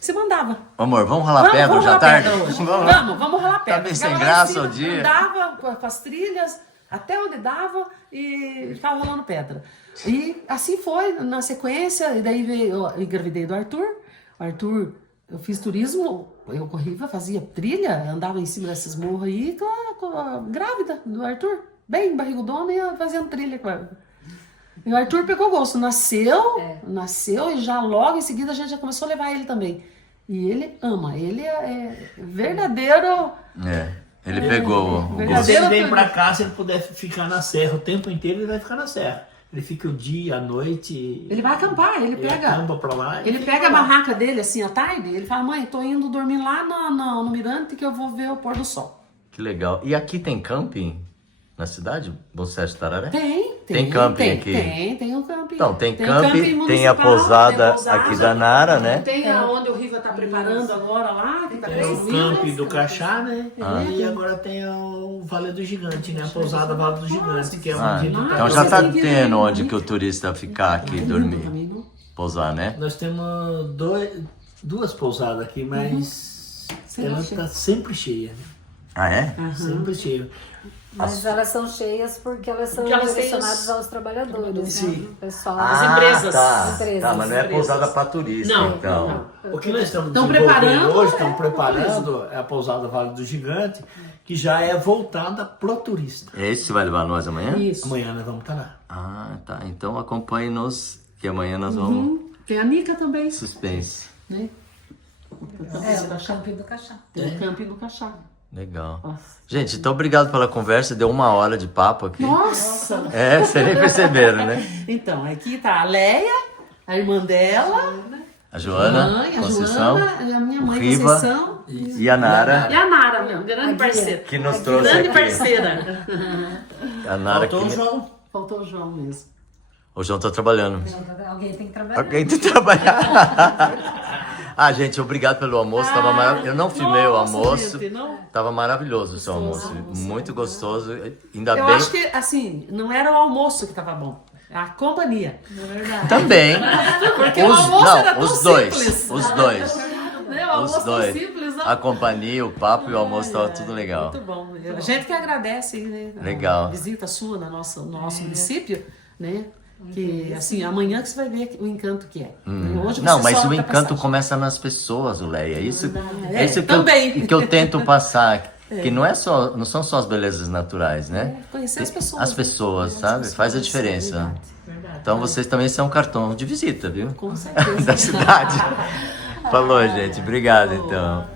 se mandava. Amor, vamos rolar pedra hoje à rolar tarde? pedra hoje. Vamos rolar pedra. Tá bem sem Ficava lá em graça cima, o dia. Andava com as trilhas até onde dava e ficava rolando pedra. E assim foi, na sequência, e daí eu engravidei do Arthur. O Arthur, eu fiz turismo, eu corria, fazia trilha, andava em cima desses morros aí, grávida do Arthur, bem barrigudona, e fazendo trilha com ela. E o Arthur pegou gosto, nasceu e já logo em seguida a gente já começou a levar ele também. E ele ama, ele é verdadeiro. Ele pegou o verdade. gosto. Se ele vem pra cá, se ele puder ficar na serra o tempo inteiro, ele vai ficar na serra. Ele fica o dia, a noite. Ele vai acampar, ele pega. Acampa pra lá. Ele pega a barraca dele assim à tarde, ele fala: mãe, tô indo dormir lá no Mirante que eu vou ver o pôr do sol. Que legal. E aqui tem camping na cidade? Bom Sucesso de Tararé? Tem camping aqui? Tem um camping. Então, tem o camping, tem a municipal, pousada tem aqui da Nara, né? Tem onde o Riva tá preparando agora lá, que tá Tem o crescendo. camping do Caxá, né? E agora tem o Vale do Gigante, né? A pousada Vale do Gigante, que é onde ele tá. Então já tá Você tem que tendo ir, onde que o turista ficar aqui, dormir, pousar, né? Nós temos duas pousadas aqui, mas ela cheia. tá sempre cheia, né? Ah, é? Sempre cheia. Mas elas são cheias porque elas são Porque elas têm direcionadas os- aos trabalhadores, Sim. né? O pessoal. empresas. Tá. Empresas. Tá, mas não é pousada para turista, Não, então. O que nós estamos Estão desenvolvendo preparando, hoje, estamos preparando é a pousada Vale do Gigante, que já é voltada pro turista. Esse vai levar nós amanhã? Isso. Amanhã nós vamos estar lá. Ah, tá. Então acompanhe-nos, que amanhã nós vamos... Tem a Nica também, Suspense. né? O camping do Caxá. Tem o camping do Caxá. Legal. Gente, então obrigado pela conversa. Deu 1 hora de papo aqui. Nossa! É, vocês nem perceberam, né? Então, aqui tá a Leia, a irmã dela, A Joana, mãe, a Conceição, Joana, a minha o mãe, Riva Conceição. e a Nara, E a Nara, meu, grande parceira. que nos trouxe Grande aqui. parceira. A Nara Faltou o que... João. Faltou o João mesmo. O João tá trabalhando. Alguém tem que trabalhar. Alguém tem que trabalhar. Ah, gente, obrigado pelo almoço. Tava Eu não filmei o Nossa, almoço. gente, não? Tava maravilhoso o seu almoço. Muito gostoso. Ainda Eu bem. acho que, assim, não era o almoço que tava bom. A companhia. Também. Porque o almoço era tão os dois. simples. Os dois. Né? O almoço Os tão dois. simples, ó. A companhia, o papo e o almoço tava tudo legal. Muito bom. A gente que agradece aí, né? Legal. A visita sua no nosso município, né? Que, assim, amanhã que você vai ver o encanto que é. Hoje Não, você mas só o tá encanto passagem. começa nas pessoas, Leia. Isso, É, isso que, também. que eu tento passar. Que não não são só as belezas naturais, né? Conhecer as pessoas. As né? pessoas, As sabe? pessoas, Faz a é diferença. verdade. Então vocês também são um cartão de visita, viu? Com certeza. Da cidade. Falou, gente. Obrigado, então.